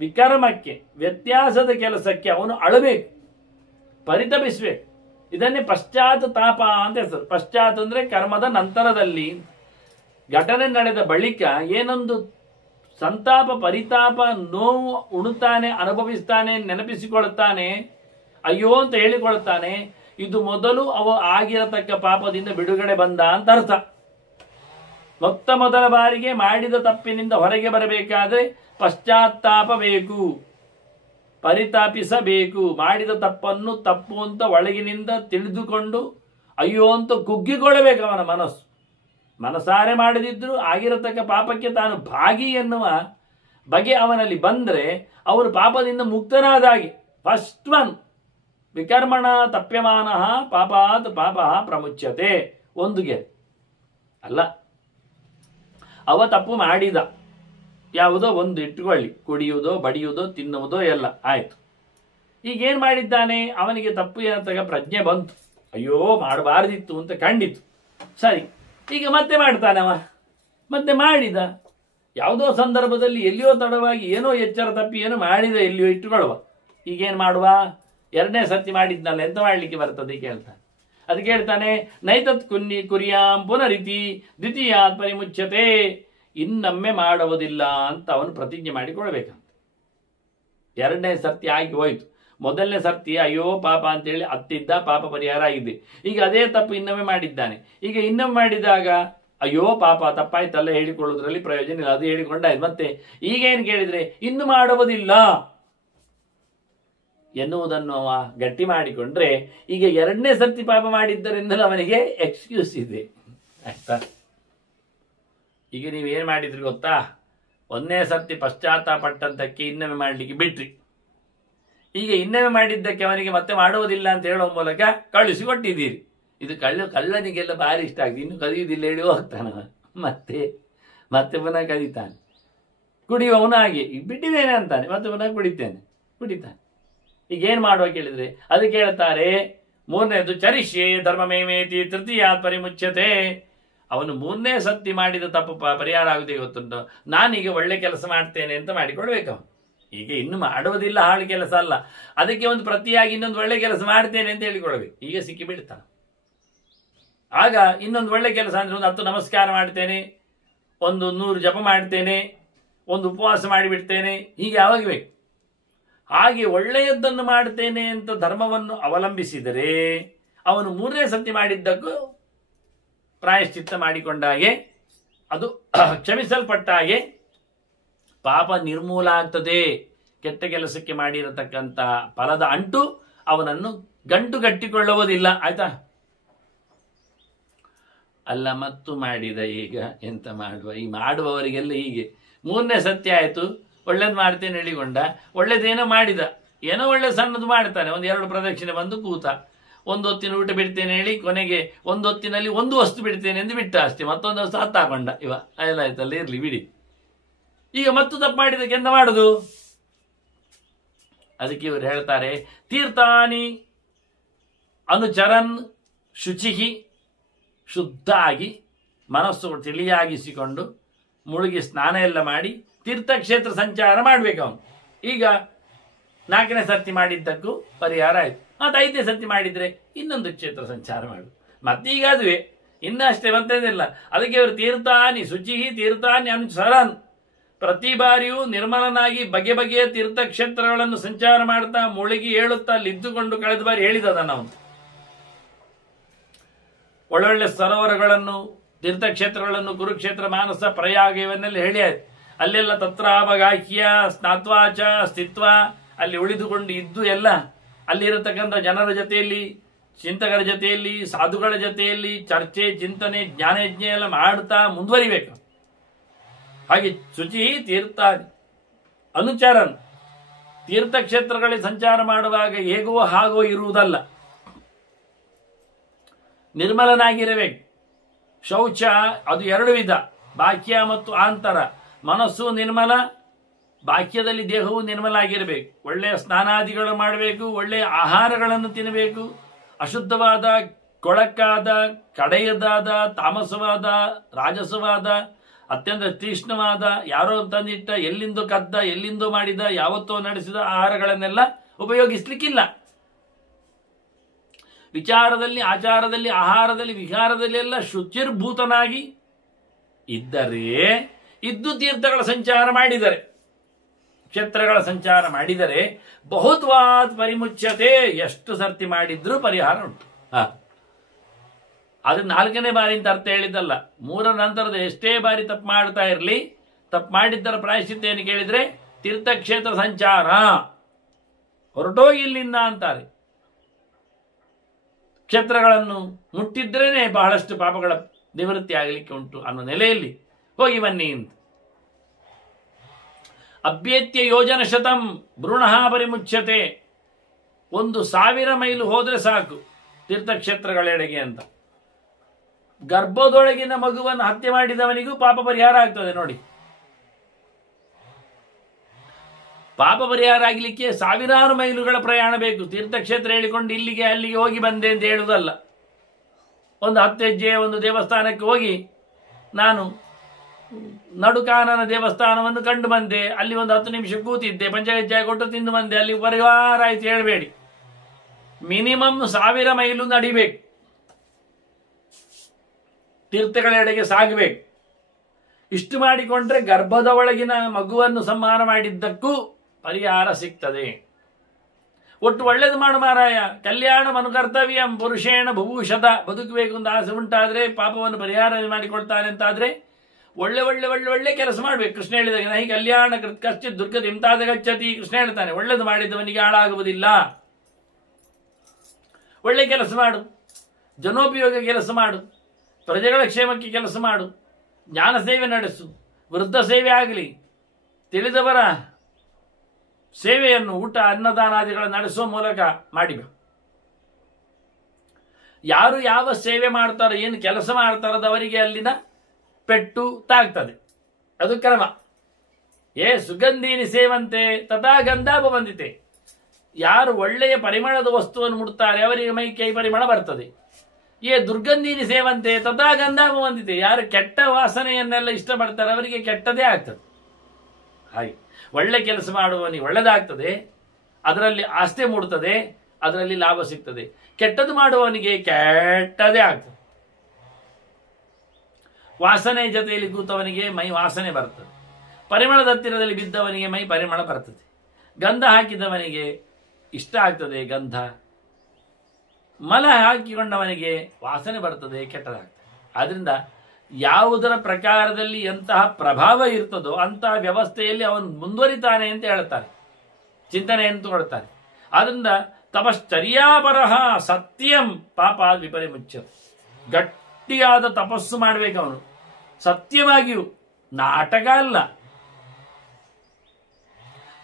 ವಿಕರ್ಮಕ್ಕೆ, ವ್ಯತ್ಯಾಸದ ಕೆಲಸಕ್ಕೆ ಅವನು ಅಳಬೇಕು, ಪರಿತಪಿಸಬೇಕು. ಇದನ್ನೇ ಪಶ್ಚಾತ್ ತಾಪ ಅಂತ ಹೆಸರು. ಪಶ್ಚಾತ್ ಅಂದ್ರೆ ಕರ್ಮದ ನಂತರದಲ್ಲಿ, ಘಟನೆ ನಡೆದ ಬಳಿಕ ಏನೊಂದು ಸಂತಾಪ, ಪರಿತಾಪ, ನೋವು ಉಣುತ್ತಾನೆ, ಅನುಭವಿಸ್ತಾನೆ, ನೆನಪಿಸಿಕೊಳ್ಳುತ್ತಾನೆ, ಅಯ್ಯೋ ಅಂತ ಹೇಳಿಕೊಳ್ತಾನೆ. ಇದು ಮೊದಲು ಅವ ಆಗಿರತಕ್ಕ ಪಾಪದಿಂದ ಬಿಡುಗಡೆ ಬಂದ ಅಂತ ಅರ್ಥ. ಮೊದಲ ಬಾರಿಗೆ ಮಾಡಿದ ತಪ್ಪಿನಿಂದ ಹೊರಗೆ ಬರಬೇಕಾದ್ರೆ ಪಶ್ಚಾತ್ತಾಪ ಬೇಕು, ಪರಿತಾಪಿಸಬೇಕು. ಮಾಡಿದ ತಪ್ಪನ್ನು ತಪ್ಪು ಅಂತ ಒಳಗಿನಿಂದ ತಿಳಿದುಕೊಂಡು ಅಯ್ಯೋ ಅಂತ ಕುಗ್ಗಿಕೊಳ್ಳಬೇಕು ಅವನ ಮನಸ್ಸು. ಮನಸಾರೆ ಮಾಡದಿದ್ದರೂ ಆಗಿರತಕ್ಕ ಪಾಪಕ್ಕೆ ತಾನು ಭಾಗಿ ಎನ್ನುವ ಬಗೆ ಅವನಲ್ಲಿ ಬಂದರೆ ಅವನು ಪಾಪದಿಂದ ಮುಕ್ತನಾದಾಗಿ. ಫಸ್ಟ್ ಒನ್, ವಿಕರ್ಮಣ ತಪ್ಯಮಾನ ಪಾಪಾತ್ ಪಾಪ ಪ್ರಮುಚ್ಯತೆ. ಒಂದುಗೆ ಅಲ್ಲ, ಅವ ತಪ್ಪು ಮಾಡಿದ, ಯಾವುದೋ ಒಂದು ಇಟ್ಟುಕೊಳ್ಳಿ, ಕುಡಿಯುವುದೋ ಬಡಿಯುವುದೋ ತಿನ್ನುವುದೋ ಎಲ್ಲ ಆಯಿತು. ಈಗೇನು ಮಾಡಿದ್ದಾನೆ, ಅವನಿಗೆ ತಪ್ಪು ಏನಂತಾಗ ಪ್ರಜ್ಞೆ ಬಂತು, ಅಯ್ಯೋ ಮಾಡಬಾರ್ದಿತ್ತು ಅಂತ ಕಂಡಿತು. ಸರಿ, ಈಗ ಮತ್ತೆ ಮಾಡ್ತಾನವ, ಮತ್ತೆ ಮಾಡಿದ. ಯಾವುದೋ ಸಂದರ್ಭದಲ್ಲಿ ಎಲ್ಲಿಯೋ ತಡವಾಗಿ ಏನೋ ಎಚ್ಚರ ತಪ್ಪಿ ಏನೋ ಮಾಡಿದ, ಎಲ್ಲಿಯೋ ಇಟ್ಟುಕೊಳ್ಳುವ. ಈಗೇನು ಮಾಡುವ, ಎರಡನೇ ಸರ್ತಿ ಮಾಡಿದ್ನಲ್ಲ, ಎಂತ ಮಾಡಲಿಕ್ಕೆ ಬರ್ತದೆ ಕೇಳ್ತಾನೆ. ಅದಕ್ಕೆ ಹೇಳ್ತಾನೆ, ನೈತತ್ ಕುರಿಯಾಂ ಪುನರಿತಿ ದ್ವಿತೀಯಾತ್ ಪರಿಮುಚ್ಯತೆ. ಇನ್ನೊಮ್ಮೆ ಮಾಡುವುದಿಲ್ಲ ಅಂತ ಅವನು ಪ್ರತಿಜ್ಞೆ ಮಾಡಿಕೊಳ್ಬೇಕಂತ. ಎರಡನೇ ಸರ್ತಿ ಆಗಿ ಹೋಯ್ತು. ಮೊದಲನೇ ಸರ್ತಿ ಅಯ್ಯೋ ಪಾಪ ಅಂತೇಳಿ ಅತ್ತಿದ್ದ, ಪಾಪ ಪರಿಹಾರ ಆಗಿದೆ. ಈಗ ಅದೇ ತಪ್ಪು ಇನ್ನೊಮ್ಮೆ ಮಾಡಿದ್ದಾನೆ. ಈಗ ಇನ್ನೊಮ್ಮೆ ಮಾಡಿದಾಗ ಅಯ್ಯೋ ಪಾಪ ತಪ್ಪಾಯ್ತಲ್ಲ, ಹೇಳಿಕೊಳ್ಳುವುದರಲ್ಲಿ ಪ್ರಯೋಜನ ಇಲ್ಲ, ಅದು ಹೇಳಿಕೊಂಡಾಯ್ತು. ಮತ್ತೆ ಈಗೇನು ಕೇಳಿದ್ರೆ ಇನ್ನು ಮಾಡುವುದಿಲ್ಲ ಎನ್ನುವುದನ್ನು ಅವ ಗಟ್ಟಿ ಮಾಡಿಕೊಂಡ್ರೆ ಈಗ ಎರಡನೇ ಸರ್ತಿ ಪಾಪ ಮಾಡಿದ್ದರಿಂದಲೂ ಅವನಿಗೆ ಎಕ್ಸ್ಕ್ಯೂಸ್ ಇದೆ, ಆಯ್ತಾ. ಈಗ ನೀವೇನು ಮಾಡಿದ್ರಿ ಗೊತ್ತಾ, ಒಂದನೇ ಸರ್ತಿ ಪಶ್ಚಾತ್ತಾಪಟ್ಟದ್ದಕ್ಕೆ ಇನ್ನೊಮ್ಮೆ ಮಾಡಲಿಕ್ಕೆ ಬಿಟ್ರಿ. ಈಗ ಇನ್ನೊಮ್ಮೆ ಮಾಡಿದ್ದಕ್ಕೆ ಅವನಿಗೆ ಮತ್ತೆ ಮಾಡುವುದಿಲ್ಲ ಅಂತ ಹೇಳುವ ಮೂಲಕ ಕಳಿಸಿಕೊಟ್ಟಿದ್ದೀರಿ. ಇದು ಕಳ್ಳನಿಗೆಲ್ಲ ಭಾರಿ ಇಷ್ಟ ಆಗಿದೆ. ಇನ್ನು ಕದಿಯುವುದಿಲ್ಲ ಹೇಳಿ ಹೋಗ್ತಾನ, ಮತ್ತೆ ಮತ್ತೆ ಪುನಃ ಕದೀತಾನೆ. ಕುಡಿಯುವವನು ಹಾಗೆ, ಈಗ ಬಿಟ್ಟಿದ್ದೇನೆ ಅಂತಾನೆ, ಮತ್ತೆ ಪುನಃ ಕುಡಿತಾನೆ. ಈಗ ಏನು ಮಾಡುವ ಕೇಳಿದ್ರೆ ಅದಕ್ಕೆ ಹೇಳ್ತಾರೆ, ಮೂರನೇದು ಚರಿಷ್ಯೆ ಧರ್ಮಮೇಮೇತಿ ತೃತೀಯಾತ್ ಪರಿಮುಚ್ಯತೆ. ಅವನು ಮೂರನೇ ಸತಿ ಮಾಡಿದ ತಪ್ಪು ಪರಿಹಾರ ಆಗುದೇ ಗೊತ್ತುಂಟು, ನಾನೀಗ ಒಳ್ಳೆ ಕೆಲಸ ಮಾಡ್ತೇನೆ ಅಂತ ಮಾಡಿಕೊಳ್ಬೇಕು. ಈಗ ಇನ್ನು ಮಾಡುವುದಿಲ್ಲ ಹಾಳು ಕೆಲಸ ಅಲ್ಲ, ಅದಕ್ಕೆ ಒಂದು ಪ್ರತಿಯಾಗಿ ಇನ್ನೊಂದು ಒಳ್ಳೆ ಕೆಲಸ ಮಾಡ್ತೇನೆ ಅಂತ ಹೇಳಿಕೊಳ್ಬೇಕು. ಈಗ ಸಿಕ್ಕಿ ಬಿಡ್ತಾನೆ. ಆಗ ಇನ್ನೊಂದು ಒಳ್ಳೆ ಕೆಲಸ ಅಂದ್ರೆ ಒಂದು 10 ನಮಸ್ಕಾರ ಮಾಡ್ತೇನೆ, ಒಂದು 100 ಜಪ ಮಾಡ್ತೇನೆ, ಒಂದು ಉಪವಾಸ ಮಾಡಿಬಿಡ್ತೇನೆ, ಹೀಗೆ ಯಾವಾಗ ಬೇಕು ಹಾಗೆ ಒಳ್ಳೆಯದನ್ನು ಮಾಡ್ತೇನೆ ಅಂತ ಧರ್ಮವನ್ನು ಅವಲಂಬಿಸಿದರೆ ಅವನು ಮೂರನೇ ಸತಿ ಮಾಡಿದ್ದಕ್ಕೂ ಪ್ರಾಯಶ್ಚಿತ್ತ ಮಾಡಿಕೊಂಡಾಗೆ, ಅದು ಕ್ಷಮಿಸಲ್ಪಟ್ಟಾಗೆ, ಪಾಪ ನಿರ್ಮೂಲ ಆಗ್ತದೆ. ಕೆಟ್ಟ ಕೆಲಸಕ್ಕೆ ಮಾಡಿರತಕ್ಕಂಥ ಫಲದ ಅಂಟು ಅವನನ್ನು ಗಂಟು ಕಟ್ಟಿಕೊಳ್ಳುವುದಿಲ್ಲ, ಆಯ್ತಾ. ಅಲ್ಲ, ಮತ್ತು ಮಾಡಿದ, ಈಗ ಎಂತ ಮಾಡುವ. ಈ ಮಾಡುವವರಿಗೆಲ್ಲ ಹೀಗೆ, ಮೂರನೇ ಸತ್ಯ ಆಯಿತು, ಒಳ್ಳೇದು ಮಾಡ್ತೇನೆ ಹೇಳಿಕೊಂಡ, ಒಳ್ಳೇದೇನೋ ಮಾಡಿದ, ಏನೋ ಒಳ್ಳೆ ಸಣ್ಣದು ಮಾಡ್ತಾನೆ, 1-2 ಪ್ರದಕ್ಷಿಣೆ ಬಂದು ಕೂತ, ಒಂದು ಹೊತ್ತಿನ ಊಟ ಬಿಡ್ತೇನೆ ಹೇಳಿ ಕೊನೆಗೆ ಒಂದು ಹೊತ್ತಿನಲ್ಲಿ ಒಂದು ವಸ್ತು ಬಿಡ್ತೇನೆ ಎಂದು ಬಿಟ್ಟ ಅಷ್ಟೇ, ಮತ್ತೊಂದು ವಸ್ತು ಹತ್ತಾಕೊಂಡ. ಎಲ್ಲ ಆಯ್ತಲ್ಲ, ಇರ್ಲಿ ಬಿಡಿ. ಈಗ ಮತ್ತು ತಪ್ಪು ಮಾಡಿದಕ್ಕೆ ಎಂತ ಮಾಡುದು? ಅದಕ್ಕೆ ಇವರು ಹೇಳ್ತಾರೆ, ತೀರ್ಥಾನಿ ಅನುಚರನ್ ಶುಚಿಹಿ, ಶುದ್ಧ ಆಗಿ ಮನಸ್ಸು ತಿಳಿಯಾಗಿಸಿಕೊಂಡು ಮುಳುಗಿ ಸ್ನಾನ ಎಲ್ಲ ಮಾಡಿ ತೀರ್ಥಕ್ಷೇತ್ರ ಸಂಚಾರ ಮಾಡ್ಬೇಕು ಅವನು. ಈಗ 4ನೇ ಸರ್ತಿ ಮಾಡಿದ್ದಕ್ಕೂ ಪರಿಹಾರ ಆಯ್ತು. ಮತ್ತು 5ನೇ ಸರ್ತಿ ಮಾಡಿದ್ರೆ ಇನ್ನೊಂದು ಕ್ಷೇತ್ರ ಸಂಚಾರ ಮಾಡು. ಮತ್ತೀಗ ಅದುವೆ ಇನ್ನಷ್ಟೇ ಮತ್ತೇನಿಲ್ಲ. ಅದಕ್ಕೆ ಅವರು ತೀರ್ಥಾನಿ ಶುಚಿಹಿ ತೀರ್ಥಾನಿ ಅನುಸರನ್, ಪ್ರತಿ ಬಾರಿಯೂ ನಿರ್ಮಲನಾಗಿ ಬಗೆ ಬಗೆಯ ತೀರ್ಥಕ್ಷೇತ್ರಗಳನ್ನು ಸಂಚಾರ ಮಾಡ್ತಾ ಮುಳುಗಿ ಹೇಳುತ್ತಾ ಅಲ್ಲಿದ್ದುಕೊಂಡು ಕಳೆದ ಬಾರಿ ಹೇಳಿದದನ್ನು ಅವನು. ಒಳ್ಳೊಳ್ಳೆ ಸರೋವರಗಳನ್ನು, ತೀರ್ಥಕ್ಷೇತ್ರಗಳನ್ನು, ಕುರುಕ್ಷೇತ್ರ, ಮಾನಸ, ಪ್ರಯಾಗ ಇವನ್ನೆಲ್ಲ ಹೇಳಿ ಆಯ್ತು. ಅಲ್ಲೆಲ್ಲ ತತ್ರಾವಗಾಹ್ಯ ಸ್ನಾತ್ವಾಚ ಸ್ಥಿತ್ವ, ಅಲ್ಲಿ ಉಳಿದುಕೊಂಡು ಇದ್ದು ಎಲ್ಲ ಅಲ್ಲಿರತಕ್ಕಂಥ ಜನರ ಜೊತೆಯಲ್ಲಿ, ಚಿಂತಕರ ಜೊತೆಯಲ್ಲಿ, ಸಾಧುಗಳ ಜೊತೆಯಲ್ಲಿ ಚರ್ಚೆ, ಚಿಂತನೆ, ಜ್ಞಾನಯಜ್ಞ ಎಲ್ಲ ಮಾಡ್ತಾ ಮುಂದುವರಿಬೇಕು. ಹಾಗೆ ಶುಚಿ ತೀರ್ಥ ಅನುಚರನ್, ತೀರ್ಥಕ್ಷೇತ್ರಗಳಲ್ಲಿ ಸಂಚಾರ ಮಾಡುವಾಗ ಹೇಗೋ ಹಾಗೋ ಇರುವುದಲ್ಲ, ನಿರ್ಮಲನಾಗಿರಬೇಕು. ಶೌಚ ಅದು 2 ವಿಧ, ಬಾಹ್ಯ ಮತ್ತು ಆಂತರ. ಮನಸ್ಸು ನಿರ್ಮಲ, ಬಾಹ್ಯದಲ್ಲಿ ದೇಹವು ನಿರ್ಮಲ ಆಗಿರಬೇಕು. ಒಳ್ಳೆಯ ಸ್ನಾನಾದಿಗಳು ಮಾಡಬೇಕು, ಒಳ್ಳೆಯ ಆಹಾರಗಳನ್ನು ತಿನ್ನಬೇಕು. ಅಶುದ್ಧವಾದ, ಕೊಳಕಾದ, ಕಡೆಯದಾದ, ತಾಮಸವಾದ, ರಾಜಸವಾದ, ಅತ್ಯಂತ ತೀಕ್ಷ್ಣವಾದ, ಯಾರೋ ತಂದಿಟ್ಟ, ಎಲ್ಲಿಂದೋ ಕದ್ದ, ಎಲ್ಲಿಂದೋ ಮಾಡಿದ, ಯಾವತ್ತೋ ನಡೆಸಿದ ಆಹಾರಗಳನ್ನೆಲ್ಲ ಉಪಯೋಗಿಸ್ಲಿಕ್ಕಿಲ್ಲ. ವಿಚಾರದಲ್ಲಿ, ಆಚಾರದಲ್ಲಿ, ಆಹಾರದಲ್ಲಿ, ವಿಹಾರದಲ್ಲಿ ಎಲ್ಲ ಶುಚಿರ್ಭೂತನಾಗಿ ಇದ್ದರೆ, ಇದ್ದು ತೀರ್ಥಗಳ ಸಂಚಾರ ಮಾಡಿದರೆ, ಕ್ಷೇತ್ರಗಳ ಸಂಚಾರ ಮಾಡಿದರೆ ಬಹುತ್ವಾತ್ ಪರಿಮುಚ್ಯತೆ, ಎಷ್ಟು ಸರ್ತಿ ಮಾಡಿದ್ರೂ ಪರಿಹಾರ ಉಂಟು. ಅದು 4ನೇ ಬಾರಿ ಅಂತ ಅರ್ಥ ಹೇಳಿದ್ದಲ್ಲ. 3ರ ನಂತರದ ಎಷ್ಟೇ ಬಾರಿ ತಪ್ಪು ಮಾಡ್ತಾ ಇರಲಿ ತಪ್ಪು ಮಾಡಿದ್ದರ ಪ್ರಾಯಶ್ಚಿತ್ತ ಏನು ಕೇಳಿದ್ರೆ ತೀರ್ಥಕ್ಷೇತ್ರ ಸಂಚಾರ, ಹೊರಟೋಗಿ ಇಲ್ಲಿಂದ ಅಂತಾರೆ. ಕ್ಷೇತ್ರಗಳನ್ನು ಮುಟ್ಟಿದ್ರೇನೆ ಬಹಳಷ್ಟು ಪಾಪಗಳ ನಿವೃತ್ತಿ ಆಗಲಿಕ್ಕೆ ಉಂಟು ಅನ್ನೋ ನೆಲೆಯಲ್ಲಿ ಹೋಗಿ ಬನ್ನಿ ಅಂತ. ಅಭ್ಯೇತ್ಯ ಯೋಜನ ಶತಂ ಭ್ರೂಣಃ ಪರಿಮುಚ್ಯತೆ. 1,000 ಮೈಲು ಹೋದ್ರೆ ಸಾಕು ತೀರ್ಥಕ್ಷೇತ್ರಗಳೆಡೆಗೆ ಅಂತ. ಗರ್ಭದೊಳಗಿನ ಮಗುವನ್ನು ಹತ್ಯೆ ಮಾಡಿದವನಿಗೂ ಪಾಪ ಪರಿಹಾರ ಆಗ್ತದೆ ನೋಡಿ. ಪಾಪ ಪರಿಹಾರ ಆಗಲಿಕ್ಕೆ 1000 ಮೈಲುಗಳ ಪ್ರಯಾಣ ಬೇಕು. ತೀರ್ಥಕ್ಷೇತ್ರ ಹೇಳಿಕೊಂಡು ಇಲ್ಲಿಗೆ ಅಲ್ಲಿಗೆ ಹೋಗಿ ಬಂದೆ ಅಂತ ಹೇಳುವುದಲ್ಲ. ಒಂದು 10 ಹೆಜ್ಜೆ ಒಂದು ದೇವಸ್ಥಾನಕ್ಕೆ ಹೋಗಿ ನಾನು ನಡುಕಾನನ ದೇವಸ್ಥಾನವನ್ನು ಕಂಡು ಬಂದೆ, ಅಲ್ಲಿ ಒಂದು 10 ನಿಮಿಷ ಕೂತಿದ್ದೆ, ಪಂಚಗಜ್ಜಾಯ ಕೊಟ್ಟು ತಿಂದು ಬಂದೆ, ಅಲ್ಲಿ ಪರಿವಾರ ಆಯ್ತು ಹೇಳಬೇಡಿ. ಮಿನಿಮಮ್ 1000 ಮೈಲು ನಡಿಬೇಕು, ತೀರ್ಥಗಳೆಡೆಗೆ ಸಾಗಬೇಕು. ಇಷ್ಟು ಮಾಡಿಕೊಂಡ್ರೆ ಗರ್ಭದ ಒಳಗಿನ ಮಗುವನ್ನು ಸಂಹಾರ ಮಾಡಿದ್ದಕ್ಕೂ ಪರಿಹಾರ ಸಿಗ್ತದೆ. ಒಟ್ಟು ಒಳ್ಳೇದು ಮಾಡು ಮಾರಾಯ. ಕಲ್ಯಾಣ ಮನುಕರ್ತವ್ಯಂ ಪುರುಷೇಣ ಭೂಷದ. ಬದುಕಬೇಕು ಅಂತ ಆಸೆ ಉಂಟಾದ್ರೆ, ಪಾಪವನ್ನು ಪರಿಹಾರ ಮಾಡಿಕೊಳ್ತಾನೆ ಅಂತಾದ್ರೆ ಒಳ್ಳೆ ಒಳ್ಳೆ ಒಳ್ಳೆ ಒಳ್ಳೆ ಕೆಲಸ ಮಾಡಬೇಕು. ಕೃಷ್ಣ ಹೇಳಿದಾಗ ನಹಿ ಕಲ್ಯಾಣ ಕಶ್ಚಿತ್ ದುರ್ಗತಿ ಇಂತಾದ ಗಚ್ಚತಿ. ಕೃಷ್ಣ ಹೇಳ್ತಾನೆ ಒಳ್ಳೇದು ಮಾಡಿದವನಿಗೆ ಹಾಳಾಗುವುದಿಲ್ಲ. ಒಳ್ಳೆ ಕೆಲಸ ಮಾಡು, ಜನೋಪಯೋಗ ಕೆಲಸ ಮಾಡು, ಪ್ರಜೆಗಳ ಕ್ಷೇಮಕ್ಕೆ ಕೆಲಸ ಮಾಡು, ಜ್ಞಾನ ಸೇವೆ ನಡೆಸು, ವೃದ್ಧ ಸೇವೆ ಆಗಲಿ, ತಿಳಿದವರ ಸೇವೆಯನ್ನು ಊಟ ಅನ್ನದಾನಾದಿಗಳನ್ನು ನಡೆಸುವ ಮೂಲಕ ಮಾಡಿಬ. ಯಾರು ಯಾವ ಸೇವೆ ಮಾಡ್ತಾರೋ, ಏನು ಕೆಲಸ ಮಾಡ್ತಾರದವರಿಗೆ ಅಲ್ಲಿನ ಪೆಟ್ಟು ತಾಗ್ತದೆ. ಅದು ಕ್ರಮ. ಸುಗಂಧೀನಿ ಸೇವಂತೆ ತಥಾ ಗಂಧಾಪ ಬಂದಿತೆ. ಯಾರು ಒಳ್ಳೆಯ ಪರಿಮಳದ ವಸ್ತುವನ್ನು ಮುಡ್ತಾರೆ ಅವರಿಗೆ ಮೈ ಕೈ ಪರಿಮಳ ಬರ್ತದೆ. ದುರ್ಗಂಧೀನಿ ಸೇವಂತೆ ತಥಾ ಗಂಧಾಪ ಬಂದಿತೆ. ಯಾರು ಕೆಟ್ಟ ವಾಸನೆಯನ್ನೆಲ್ಲ ಇಷ್ಟಪಡ್ತಾರೆ ಅವರಿಗೆ ಕೆಟ್ಟದೇ ಆಗ್ತದೆ. ಹಾಗೆ ಒಳ್ಳೆ ಕೆಲಸ ಮಾಡುವವನಿಗೆ ಒಳ್ಳೆದಾಗ್ತದೆ, ಅದರಲ್ಲಿ ಆಸ್ತಿ ಮೂಡ್ತದೆ, ಅದರಲ್ಲಿ ಲಾಭ ಸಿಗ್ತದೆ. ಕೆಟ್ಟದ್ದು ಮಾಡುವವನಿಗೆ ಕೆಟ್ಟದೇ ಆಗ್ತದೆ. ವಾಸನೆ ಜೊತೆಯಲ್ಲಿ ಕೂತವನಿಗೆ ಮೈ ವಾಸನೆ ಬರ್ತದೆ. ಪರಿಮಳದ ಹತ್ತಿರದಲ್ಲಿ ಬಿದ್ದವನಿಗೆ ಮೈ ಪರಿಮಳ ಬರ್ತದೆ. ಗಂಧ ಹಾಕಿದವನಿಗೆ ಇಷ್ಟ ಆಗ್ತದೆ ಗಂಧ. ಮಲ ಹಾಕಿಕೊಂಡವನಿಗೆ ವಾಸನೆ ಬರ್ತದೆ, ಕೆಟ್ಟದಾಗ್ತದೆ. ಆದ್ರಿಂದ ಯಾವುದರ ಪ್ರಕಾರದಲ್ಲಿ ಎಂತಹ ಪ್ರಭಾವ ಇರ್ತದೋ ಅಂತಹ ವ್ಯವಸ್ಥೆಯಲ್ಲಿ ಅವನು ಮುಂದುವರಿತಾನೆ ಅಂತ ಹೇಳ್ತಾರೆ, ಚಿಂತನೆಯನ್ನು ತಗೊಳ್ತಾರೆ. ಆದ್ರಿಂದ ತಪಶ್ಚರ್ಯಾಪರಃ ಸತ್ಯಂ ಪಾಪ ವಿಪರಿಮುಚ್ಯ. ಗಟ್ಟಿಯಾದ ತಪಸ್ಸು ಮಾಡಬೇಕು ಅವನು, ಸತ್ಯವಾಗಿಯೂ, ನಾಟಕ ಅಲ್ಲ.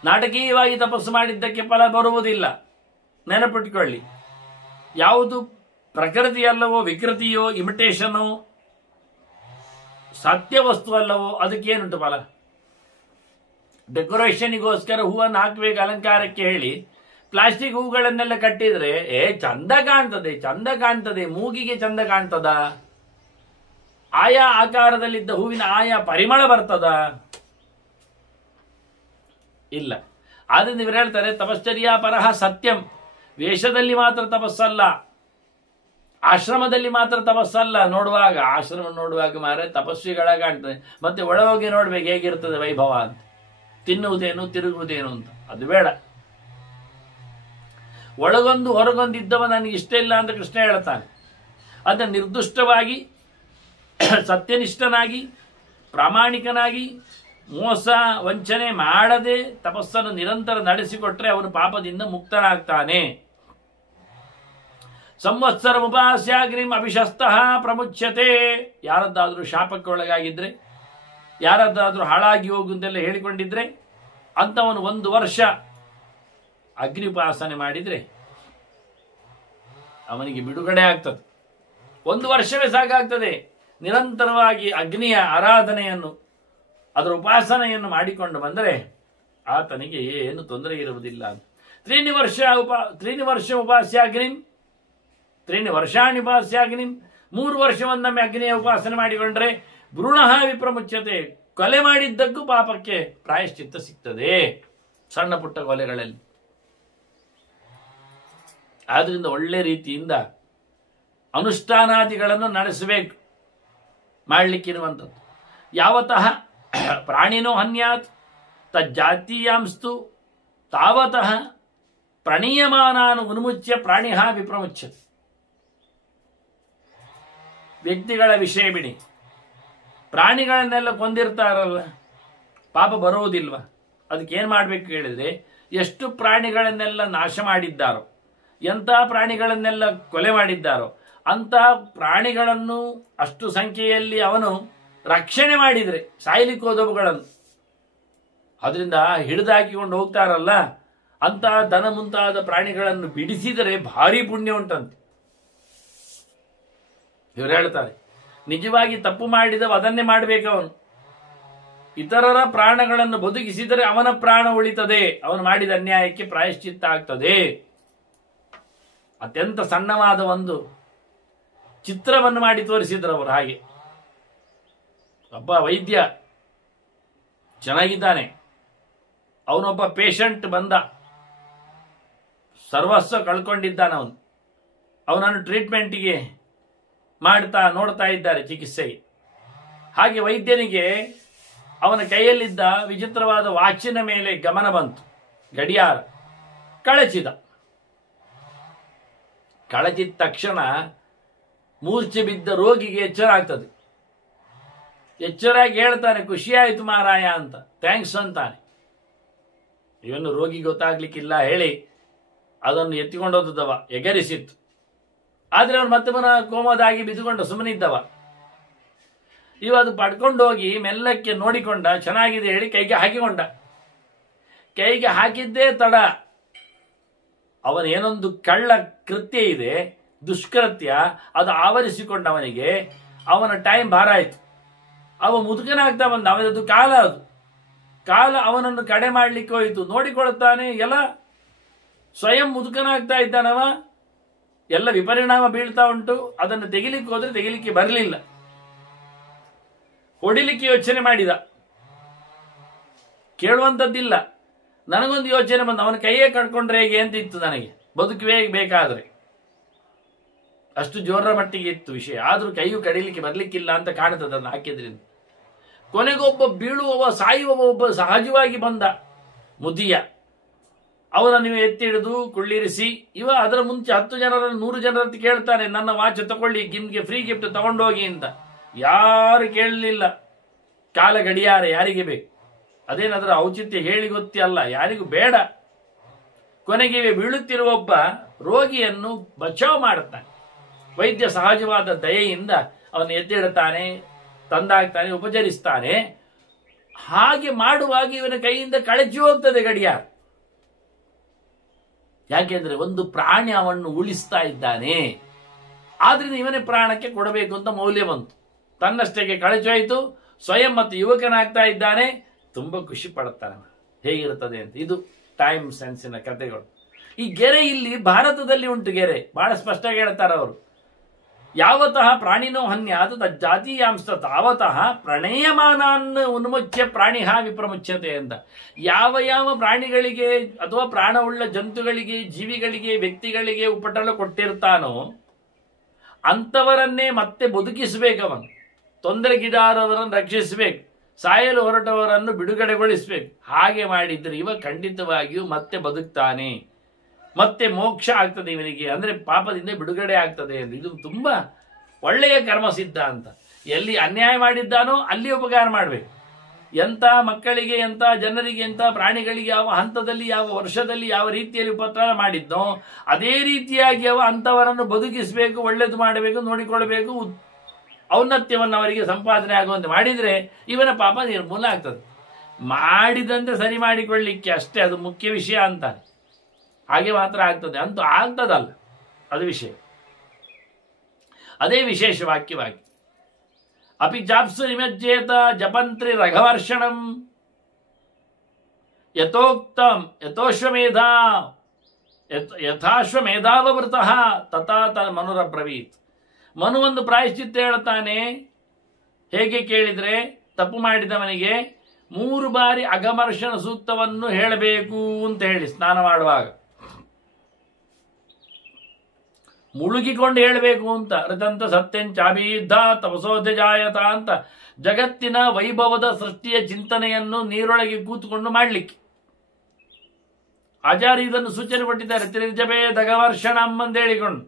ನಾಟಕೀಯವಾಗಿ ತಪಸ್ಸು ಮಾಡಿದ್ದಕ್ಕೆ ಫಲ ಬರುವುದಿಲ್ಲ, ನೆನಪಿಟ್ಟುಕೊಳ್ಳಿ. ಯಾವುದು ಪ್ರಕೃತಿ ಅಲ್ಲವೋ, ವಿಕೃತಿಯೋ, ಇಮಿಟೇಷನೋ, ಸತ್ಯ ವಸ್ತು ಅಲ್ಲವೋ ಅದಕ್ಕೇನುಂಟು ಫಲ? ಡೆಕೋರೇಷನ್ಗೋಸ್ಕರ ಹೂವನ್ನು ಹಾಕಬೇಕು ಅಲಂಕಾರಕ್ಕೆ ಹೇಳಿ ಪ್ಲಾಸ್ಟಿಕ್ ಹೂಗಳನ್ನೆಲ್ಲ ಕಟ್ಟಿದ್ರೆ ಚಂದ ಕಾಣ್ತದೆ, ಚಂದ ಕಾಣ್ತದೆ. ಮೂಗಿಗೆ ಚಂದ ಕಾಣ್ತದ? ಆಯಾ ಆಕಾರದಲ್ಲಿದ್ದ ಹೂವಿನ ಆಯಾ ಪರಿಮಳ ಬರ್ತದ? ಇಲ್ಲ. ಆದ್ರಿಂದ ಇವರು ಹೇಳ್ತಾರೆ ತಪಶ್ಚರ್ಯಾಪರಃ ಸತ್ಯಂ. ವೇಷದಲ್ಲಿ ಮಾತ್ರ ತಪಸ್ಸಲ್ಲ, ಆಶ್ರಮದಲ್ಲಿ ಮಾತ್ರ ತಪಸ್ಸಲ್ಲ. ನೋಡುವಾಗ ಆಶ್ರಮ ನೋಡುವಾಗ ಮಾರೆ ತಪಸ್ವಿಗಳ ಕಾಣ್ತದೆ. ಮತ್ತೆ ಒಳಗೋಗಿ ನೋಡ್ಬೇಕು ಹೇಗಿರ್ತದೆ ವೈಭವ ಅಂತ. ತಿನ್ನುವುದೇನು ತಿರುಗುವುದೇನು ಅಂತ ಅದು ಬೇಡ. ಒಳಗೊಂದು ಹೊರಗೊಂದು ಇದ್ದವ ನನಗೆ ಇಷ್ಟ ಇಲ್ಲ ಅಂತ ಕೃಷ್ಣ ಹೇಳ್ತಾನೆ. ಅದನ್ನ ನಿರ್ದುಷ್ಟವಾಗಿ ಸತ್ಯನಿಷ್ಠನಾಗಿ ಪ್ರಾಮಾಣಿಕನಾಗಿ ಮೋಸ ವಂಚನೆ ಮಾಡದೆ ತಪಸ್ಸನ್ನು ನಿರಂತರ ನಡೆಸಿಕೊಟ್ರೆ ಅವನು ಪಾಪದಿಂದ ಮುಕ್ತನಾಗ್ತಾನೆ. ಸಂವತ್ಸರ ಉಪಾಸ್ಯಾಗ್ನಿಂ ಅಭಿಶಸ್ತಃ ಪ್ರಮುಚ್ಯತೆ. ಯಾರದ್ದಾದ್ರೂ ಶಾಪಕ್ಕೆ ಒಳಗಾಗಿದ್ರೆ, ಯಾರದ್ದಾದ್ರೂ ಹಾಳಾಗಿ ಹೋಗುಂತೆಲ್ಲ ಹೇಳಿಕೊಂಡಿದ್ರೆ ಅಂತವನು 1 ವರ್ಷ ಅಗ್ನಿ ಉಪಾಸನೆ ಮಾಡಿದ್ರೆ ಅವನಿಗೆ ಬಿಡುಗಡೆ ಆಗ್ತದೆ. 1 ವರ್ಷವೇ ಸಾಕಾಗ್ತದೆ. ನಿರಂತರವಾಗಿ ಅಗ್ನಿಯ ಆರಾಧನೆಯನ್ನು, ಅದರ ಉಪಾಸನೆಯನ್ನು ಮಾಡಿಕೊಂಡು ಬಂದರೆ ಆತನಿಗೆ ಏನು ತೊಂದರೆ ಇರುವುದಿಲ್ಲ. 3 ವರ್ಷ ಉಪಾಸ್ಯಾಗ್ನಿಂ 3 ವರ್ಷಾಣಿ ಉಪಾಸ್ಯಾಗ್ನಿಂ 3 ವರ್ಷವೊಂದೊಮ್ಮೆ ಅಗ್ನಿಯ ಉಪಾಸನೆ ಮಾಡಿಕೊಂಡ್ರೆ ಭ್ರೂಣಃ ವಿಪ್ರಮುಚ್ಯತೆ. ಕೊಲೆ ಮಾಡಿದ್ದಕ್ಕೂ ಪಾಪಕ್ಕೆ ಪ್ರಾಯಶ್ಚಿತ್ತ ಸಿಗ್ತದೆ, ಸಣ್ಣ ಪುಟ್ಟ ಕೊಲೆಗಳಲ್ಲಿ. ಆದ್ರಿಂದ ಒಳ್ಳೆ ರೀತಿಯಿಂದ ಅನುಷ್ಠಾನಾದಿಗಳನ್ನು ನಡೆಸಬೇಕು. ಮಾಡಲಿಕ್ಕಿರುವಂಥದ್ದು ಯಾವತಃ ಪ್ರಾಣಿನೋ ಹನ್ಯಾತ್ ತಜ್ಜಾತೀಯಾಂಸ್ತು ತಾವತಃ ಪ್ರಣೀಯಮಾನಾನು ಉನ್ಮುಚ್ಯ ಪ್ರಾಣಿಹ ವಿಪ್ರಮುಚ್ಯತೆ. ವ್ಯಕ್ತಿಗಳ ವಿಷಯ ಬಿಡಿ, ಪ್ರಾಣಿಗಳನ್ನೆಲ್ಲ ಕೊಂದಿರ್ತಾರಲ್ಲ, ಪಾಪ ಬರೋದಿಲ್ವ? ಅದಕ್ಕೇನು ಮಾಡಬೇಕು ಹೇಳಿದ್ರೆ, ಎಷ್ಟು ಪ್ರಾಣಿಗಳನ್ನೆಲ್ಲ ನಾಶ ಮಾಡಿದ್ದಾರೋ, ಎಂಥ ಪ್ರಾಣಿಗಳನ್ನೆಲ್ಲ ಕೊಲೆ ಮಾಡಿದ್ದಾರೋ ಅಂಥ ಪ್ರಾಣಿಗಳನ್ನು ಅಷ್ಟು ಸಂಖ್ಯೆಯಲ್ಲಿ ಅವನು ರಕ್ಷಣೆ ಮಾಡಿದರೆ ಸಾಯ್ಲಿಕ್ಕೆ ಹೋದವುಗಳನ್ನು ಅದರಿಂದ ಹಿಡಿದಾಕಿಕೊಂಡು ಹೋಗ್ತಾರಲ್ಲ, ಅಂತಹ ದನ ಮುಂತಾದ ಪ್ರಾಣಿಗಳನ್ನು ಬಿಡಿಸಿದರೆ ಭಾರಿ ಪುಣ್ಯ ಉಂಟಂತೆ. ಇವರು ಹೇಳ್ತಾರೆ, ನಿಜವಾಗಿ ತಪ್ಪು ಮಾಡಿದವ ಅದನ್ನೇ ಮಾಡಬೇಕು. ಅವನು ಇತರರ ಪ್ರಾಣಗಳನ್ನು ಬದುಕಿಸಿದರೆ ಅವನ ಪ್ರಾಣ ಉಳಿತದೆ, ಅವನು ಮಾಡಿದ ಅನ್ಯಾಯಕ್ಕೆ ಪ್ರಾಯಶ್ಚಿತ್ತ ಆಗ್ತದೆ. ಅತ್ಯಂತ ಸಣ್ಣವಾದ ಒಂದು ಚಿತ್ರವನ್ನು ಮಾಡಿ ತೋರಿಸಿದ್ರು ಅವರು. ಹಾಗೆ ಒಬ್ಬ ವೈದ್ಯ ಚೆನ್ನಾಗಿದ್ದಾನೆ, ಅವನೊಬ್ಬ ಪೇಷಂಟ್ ಬಂದ, ಸರ್ವಸ್ವ ಕಳ್ಕೊಂಡಿದ್ದಾನೆ. ಅವನನ್ನು ಟ್ರೀಟ್ಮೆಂಟಿಗೆ ನೋಡ್ತಾ ಇದ್ದಾರೆ, ಚಿಕಿತ್ಸೆಗೆ. ಹಾಗೆ ವೈದ್ಯನಿಗೆ ಅವನ ಕೈಯಲ್ಲಿದ್ದ ವಿಚಿತ್ರವಾದ ವಾಚಿನ ಮೇಲೆ ಗಮನ ಬಂತು. ಗಡಿಯಾರ ಕಳಚಿದ ತಕ್ಷಣ ಮೂರ್ಛೆ ಬಿದ್ದ ರೋಗಿಗೆ ಎಚ್ಚರ ಆಗ್ತದೆ. ಎಚ್ಚರಾಗಿ ಹೇಳ್ತಾನೆ, ಖುಷಿಯಾಯಿತು ಮಾರಾಯ ಅಂತ, ಥ್ಯಾಂಕ್ಸ್ ಅಂತಾನೆ. ಇವನು ರೋಗಿ ಗೊತ್ತಾಗ್ಲಿಕ್ಕಿಲ್ಲ ಹೇಳಿ ಅದನ್ನು ಎತ್ತಿಕೊಂಡೋದವ, ಎಗರಿಸಿತ್ತು. ಆದರೆ ಅವನು ಮತ್ತೆ ಪುನಃ ಕೋಮದಾಗಿ ಬಿದ್ದುಕೊಂಡು ಸುಮ್ಮನಿದ್ದವ. ಅದು ಪಡ್ಕೊಂಡೋಗಿ ಮೆಲ್ಲಕ್ಕೆ ನೋಡಿಕೊಂಡ, ಚೆನ್ನಾಗಿದೆ ಹೇಳಿ ಕೈಗೆ ಹಾಕಿಕೊಂಡ. ಕೈಗೆ ಹಾಕಿದ್ದೇ ತಡ, ಅವನೇನೊಂದು ಕಳ್ಳ ಕೃತ್ಯ ಇದೆ, ದುಷ್ಕೃತ್ಯ, ಅದು ಆವರಿಸಿಕೊಂಡವನಿಗೆ ಅವನ ಟೈಮ್ ಭಾರ ಆಯಿತು. ಅವ ಮುದುಕನಾಗ್ತಾ ಬಂದ, ಅವನದು ಕಾಲ ಅವನನ್ನು ಕಡೆ ಮಾಡಲಿಕ್ಕೆ ಹೋಯಿತು. ನೋಡಿಕೊಳ್ಳುತ್ತಾನೆ, ಎಲ್ಲ ಸ್ವಯಂ ಮುದುಕನಾಗ್ತಾ ಇದ್ದಾನವ, ಎಲ್ಲ ವಿಪರಿಣಾಮ ಬೀಳ್ತಾ ಉಂಟು. ಅದನ್ನು ತೆಗಿಲಿಕ್ಕೆ ಹೋದ್ರೆ ತೆಗಿಲಿಕ್ಕೆ ಬರಲಿಲ್ಲ. ಹೊಡಿಲಿಕ್ಕೆ ಯೋಚನೆ ಮಾಡಿದ, ಕೇಳುವಂಥದ್ದಿಲ್ಲ. ನನಗೊಂದು ಯೋಚನೆ ಬಂದು, ಅವನ ಕೈಯೇ ಕಟ್ಕೊಂಡ್ರೆ ಹೇಗೆ ಅಂತ ಇತ್ತು ನನಗೆ, ಬದುಕುವೇ ಬೇಕಾದ್ರೆ. ಅಷ್ಟು ಜೋರರ ಮಟ್ಟಿಗೆ ಇತ್ತು ವಿಷಯ. ಆದ್ರೂ ಕೈಯು ಕಡಿಲಿಕ್ಕೆ ಬರ್ಲಿಕ್ಕಿಲ್ಲ ಅಂತ ಕಾಣುತ್ತದೆ ಅದನ್ನು ಹಾಕಿದ್ರಿಂದ. ಕೊನೆಗೊಬ್ಬ ಬೀಳುವವ, ಸಾಯುವವ ಒಬ್ಬ ಸಹಜವಾಗಿ ಬಂದ ಮುದಿಯ. ಅವನ ನೀವು ಎತ್ತಿ ಹಿಡಿದು ಕುಳ್ಳಿರಿಸಿ, ಅದರ ಮುಂಚೆ 10 ಜನರನ್ನು 100 ಜನರಂತ ಕೇಳ್ತಾನೆ, ನನ್ನ ವಾಚ್ ತಗೊಳ್ಳಿ, ನಿಮ್ಗೆ ಫ್ರೀ ಗಿಫ್ಟ್ ತಗೊಂಡೋಗಿ ಅಂತ. ಯಾರು ಕೇಳಲಿಲ್ಲ. ಕಾಲ ಗಡಿಯಾರ ಯಾರಿಗೆ ಬೇಕು? ಅದೇನಾದ್ರೂ ಔಚಿತ್ಯ ಹೇಳಿ ಗೊತ್ತೇ ಅಲ್ಲ, ಯಾರಿಗೂ ಬೇಡ. ಕೊನೆಗೆ ಬೀಳುತ್ತಿರುವ ಒಬ್ಬ ರೋಗಿಯನ್ನು ಬಚಾವ್ ಮಾಡುತ್ತಾನೆ. ವೈದ್ಯ ಸಹಜವಾದ ದಯೆಯಿಂದ ಅವನು ಎತ್ತಿಡುತ್ತಾನೆ, ತಂದಾಗ್ತಾನೆ, ಉಪಚರಿಸ್ತಾನೆ. ಹಾಗೆ ಮಾಡುವಾಗ ಇವನ ಕೈಯಿಂದ ಕಳಚಿ ಹೋಗ್ತದೆ ಗಡಿಯಾರ. ಯಾಕೆಂದ್ರೆ ಒಂದು ಪ್ರಾಣಿ ಅವನ್ನು ಉಳಿಸ್ತಾ ಇದ್ದಾನೆ, ಆದ್ರಿಂದ ಇವನೇ ಪ್ರಾಣಕ್ಕೆ ಕೊಡಬೇಕು ಅಂತ ಮೌಲ್ಯ ಬಂತು. ತನ್ನಷ್ಟಕ್ಕೆ ಕಳಚೋಯ್ತು, ಸ್ವಯಂ ಮತ್ತು ಯುವಕನಾಗ್ತಾ ಇದ್ದಾನೆ. ತುಂಬಾ ಖುಷಿ ಪಡುತ್ತಾನೆ. ಹೇಗಿರುತ್ತದೆ ಅಂತ. ಇದು ಟೈಮ್ ಸೆನ್ಸಿನ ಕಥೆಗಳು. ಈ ಗೆರೆ ಇಲ್ಲಿ ಭಾರತದಲ್ಲಿ ಉಂಟು. ಗೆರೆ ಬಹಳ ಸ್ಪಷ್ಟವಾಗಿ ಹೇಳ್ತಾರೆ ಅವರು. ಯಾವತಃ ಪ್ರಾಣಿನೋ ಹನ್ಯಾತ್ ತಜ್ಜಾತೀಯಾಂಶ ತಾವತಃ ಪ್ರಣಯಮಾನಾನ್ ಉನ್ಮುಚ್ಯ ಪ್ರಾಣಿಹ ವಿಪ್ರಮುಚ್ಯತೆ ಅಂತ. ಯಾವ ಪ್ರಾಣಿಗಳಿಗೆ ಅಥವಾ ಪ್ರಾಣವುಳ್ಳ ಜಂತುಗಳಿಗೆ, ಜೀವಿಗಳಿಗೆ, ವ್ಯಕ್ತಿಗಳಿಗೆ ಉಪಟಳ ಕೊಟ್ಟಿರ್ತಾನೋ ಅಂಥವರನ್ನೇ ಮತ್ತೆ ಬದುಕಿಸಬೇಕವನು. ತೊಂದರೆಗೀಡಾದವರನ್ನು ರಕ್ಷಿಸಬೇಕು, ಸಾಯಲು ಹೊರಟವರನ್ನು ಬಿಡುಗಡೆಗೊಳಿಸಬೇಕು. ಹಾಗೆ ಮಾಡಿದ್ರೆ ಇವ ಖಂಡಿತವಾಗಿಯೂ ಮತ್ತೆ ಬದುಕ್ತಾನೆ, ಮತ್ತೆ ಮೋಕ್ಷ ಆಗ್ತದೆ ಇವನಿಗೆ. ಅಂದ್ರೆ ಪಾಪದಿಂದ ಬಿಡುಗಡೆ ಆಗ್ತದೆ ಎಂದು. ಇದು ತುಂಬಾ ಒಳ್ಳೆಯ ಕರ್ಮ ಸಿದ್ಧಾಂತ. ಎಲ್ಲಿ ಅನ್ಯಾಯ ಮಾಡಿದ್ದಾನೋ ಅಲ್ಲಿ ಉಪಕಾರ ಮಾಡಬೇಕು. ಎಂಥ ಮಕ್ಕಳಿಗೆ, ಎಂಥ ಜನರಿಗೆ, ಎಂಥ ಪ್ರಾಣಿಗಳಿಗೆ ಯಾವ ಹಂತದಲ್ಲಿ, ಯಾವ ವರ್ಷದಲ್ಲಿ, ಯಾವ ರೀತಿಯಲ್ಲಿ ಉಪಕಾರ ಮಾಡಿದ್ನೋ ಅದೇ ರೀತಿಯಾಗಿ ಅಂಥವರನ್ನು ಬದುಕಿಸಬೇಕು, ಒಳ್ಳೆದು ಮಾಡಬೇಕು, ನೋಡಿಕೊಳ್ಬೇಕು, ಔನ್ನತ್ಯವನ್ನು ಅವರಿಗೆ ಸಂಪಾದನೆ ಆಗುವಂತೆ ಮಾಡಿದರೆ ಇವನ ಪಾಪ ನಿರ್ಮೂಲ ಆಗ್ತದೆ. ಮಾಡಿದಂತೆ ಸರಿ ಮಾಡಿಕೊಳ್ಳಿಕ್ಕೆ ಅಷ್ಟೇ ಅದು ಮುಖ್ಯ ವಿಷಯ ಅಂತಾನೆ. ಹಾಗೆ ಮಾತ್ರ ಆಗ್ತದೆ ಅಂತೂ ಆಗ್ತದಲ್ಲ, ಅದು ವಿಷಯ. ಅದೇ ವಿಶೇಷ ವಾಕ್ಯವಾಗಿ ಅಪಿ ಜಾಪ್ಸು ನಿಮಜ್ಜೇತ ಜಪಂತ್ರಿ ರಘವರ್ಷಣಂ ಯಥಾಶ್ವಮೇಧಾವೃತಃ ತಥಾ ಮನುರಬ್ರವೀತ್. ಮನು ಒಂದು ಪ್ರಾಯಶ್ಚಿತ್ತ ಹೇಳ್ತಾನೆ. ಹೇಗೆ ಕೇಳಿದ್ರೆ, ತಪ್ಪು ಮಾಡಿದವನಿಗೆ 3 ಬಾರಿ ಅಘಮರ್ಷಣ ಸೂಕ್ತವನ್ನು ಹೇಳಬೇಕು ಅಂತ ಹೇಳಿ, ಸ್ನಾನ ಮಾಡುವಾಗ ಮುಳುಗಿಕೊಂಡು ಹೇಳಬೇಕು ಅಂತ. ರತಂತ ಸತ್ಯಂಚಾಭಿದ್ಧ ತಪಸೋಧ್ಯ ಜಾಯತ ಅಂತ ಜಗತ್ತಿನ ವೈಭವದ ಸೃಷ್ಟಿಯ ಚಿಂತನೆಯನ್ನು ನೀರೊಳಗೆ ಕೂತ್ಕೊಂಡು ಮಾಡಲಿಕ್ಕೆ ಆಚಾರ್ಯ ಇದನ್ನು ಸೂಚನೆ ಕೊಟ್ಟಿದ್ದಾರೆ. ತ್ರಿರ್ಜಪೇ ದಗವರ್ಷಣಂ ಅಂತ ಹೇಳಿಕೊಂಡು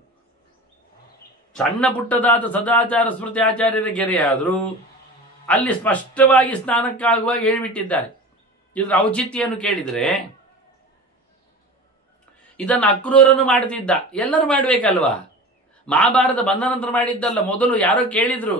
ಸಣ್ಣ ಪುಟ್ಟದಾದ ಸದಾಚಾರ ಸ್ಮೃತಿ ಆಚಾರ್ಯರ ಗೆರೆಯಾದರೂ ಅಲ್ಲಿ ಸ್ಪಷ್ಟವಾಗಿ ಸ್ನಾನಕ್ಕಾಗುವಾಗ ಹೇಳಿಬಿಟ್ಟಿದ್ದಾರೆ. ಇದ್ರ ಔಚಿತ್ಯವನ್ನು ಕೇಳಿದ್ರೆ ಇದನ್ನು ಅಕ್ರೂರನು ಮಾಡ್ತಿದ್ದ, ಎಲ್ಲರೂ ಮಾಡ್ಬೇಕಲ್ವಾ? ಮಹಾಭಾರತ ಬಂದ ನಂತರ ಮಾಡಿದ್ದಲ್ಲ, ಮೊದಲು ಯಾರೋ ಕೇಳಿದ್ರು.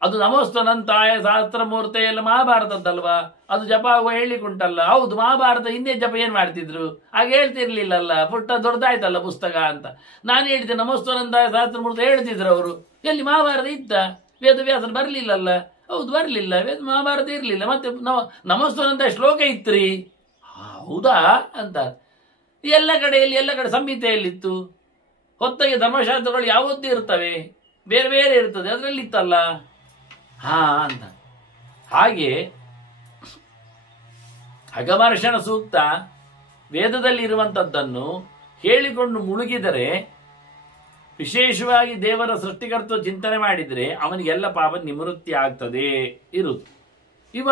ಅದು ನಮೋಸ್ತನಂತಾಯ ಸಹಸ್ರಮೂರ್ತೆ ಎಲ್ಲ ಮಹಾಭಾರತದ್ದಲ್ವಾ, ಅದು ಜಪ ಆಗುವ ಹೇಳಿಕುಂಟಲ್ಲ. ಹೌದು, ಮಹಾಭಾರತ ಹಿಂದೆ ಜಪ ಏನ್ ಮಾಡ್ತಿದ್ರು, ಹಾಗೆ ಹೇಳ್ತಿರ್ಲಿಲ್ಲಲ್ಲ, ಪುಟ್ಟ ದೊಡ್ಡದಾಯ್ತಲ್ಲ ಪುಸ್ತಕ ಅಂತ ನಾನು ಹೇಳಿದೆ. ನಮೋಸ್ತನಂತಾಯ ಸಹಸ್ರಮೂರ್ತೆ ಹೇಳ್ತಿದ್ರು ಅವರು. ಎಲ್ಲಿ ಮಹಾಭಾರತ ಇದ್ದ? ವೇದವ್ಯಾಸರು ಬರ್ಲಿಲ್ಲಲ್ಲ. ಹೌದು, ಬರ್ಲಿಲ್ಲ. ಮಹಾಭಾರತ ಇರ್ಲಿಲ್ಲ. ಮತ್ತೆ ನಮೋಸ್ತನಂತಾಯ ಶ್ಲೋಕ ಇತ್ರಿ. ಹೌದಾ ಅಂತ. ಎಲ್ಲ ಕಡೆ ಸಂಹಿತೆಯಲ್ಲಿತ್ತು. ಹೊತ್ತಿಗೆ ಧರ್ಮಶಾಸ್ತ್ರಗಳು ಯಾವತ್ತೂ ಇರ್ತವೆ, ಬೇರೆ ಬೇರೆ ಇರ್ತದೆ, ಅದರಲ್ಲಿ ಇತ್ತಲ್ಲ ಅಂತ. ಹಾಗೆ ಅಗಮರ್ಷಣ ಸೂಕ್ತ ವೇದದಲ್ಲಿ ಇರುವಂತದ್ದನ್ನು ಹೇಳಿಕೊಂಡು ಮುಳುಗಿದರೆ, ವಿಶೇಷವಾಗಿ ದೇವರ ಸೃಷ್ಟಿಕರ್ತ ಚಿಂತನೆ ಮಾಡಿದರೆ ಅವನಿಗೆಲ್ಲ ಪಾಪ ನಿವೃತ್ತಿ ಆಗ್ತದೆ ಇರುವುದು. ಇವ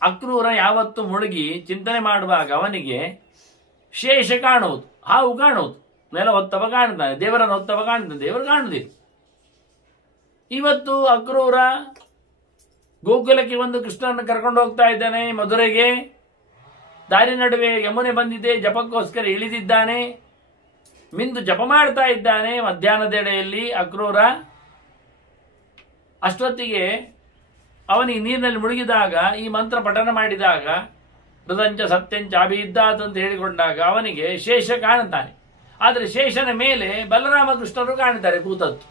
ಅಕ್ರೂರ ಯಾವತ್ತು ಮುಳುಗಿ ಚಿಂತನೆ ಮಾಡುವಾಗ ಅವನಿಗೆ ಶೇಷ ಕಾಣುವುದು, ಹಾವು ಕಾಣುವುದು, ನೆಲ ಹೊತ್ತವ ಕಾಣ್ತಾನೆ, ದೇವರನ್ನು ಹೊತ್ತವ ಕಾಣ್ತಾನೆ, ದೇವರು ಕಾಣುವುದಿಲ್ಲ. ಇವತ್ತು ಅಕ್ರೂರ ಗೋಕುಲಕ್ಕೆ ಒಂದು ಕೃಷ್ಣನನ್ನು ಕರ್ಕೊಂಡು ಹೋಗ್ತಾ ಇದ್ದಾನೆ ಮಧುರೆಗೆ. ದಾರಿ ನಡುವೆ ಯಮುನೆ ಬಂದಿದೆ, ಜಪಕ್ಕೋಸ್ಕರ ಇಳಿದಿದ್ದಾನೆ, ಮಿಂದು ಜಪ ಮಾಡ್ತಾ ಇದ್ದಾನೆ ಮಧ್ಯಾಹ್ನದೆಡೆಯಲ್ಲಿ ಅಕ್ರೂರ. ಅಷ್ಟೊತ್ತಿಗೆ ಅವನಿಗೆ ನೀರಿನಲ್ಲಿ ಮುಳುಗಿದಾಗ, ಈ ಮಂತ್ರ ಪಠನ ಮಾಡಿದಾಗ, ಹೃದಂಚ ಸತ್ಯಂಚ ಅಭಿದ್ದಾತ್ ಅಂತ ಹೇಳಿಕೊಂಡಾಗ ಅವನಿಗೆ ಶೇಷ ಕಾಣುತ್ತಾನೆ. ಆದರೆ ಶೇಷನ ಮೇಲೆ ಬಲರಾಮಕೃಷ್ಣರು ಕಾಣ್ತಾರೆ ಕೂತದ್ದು.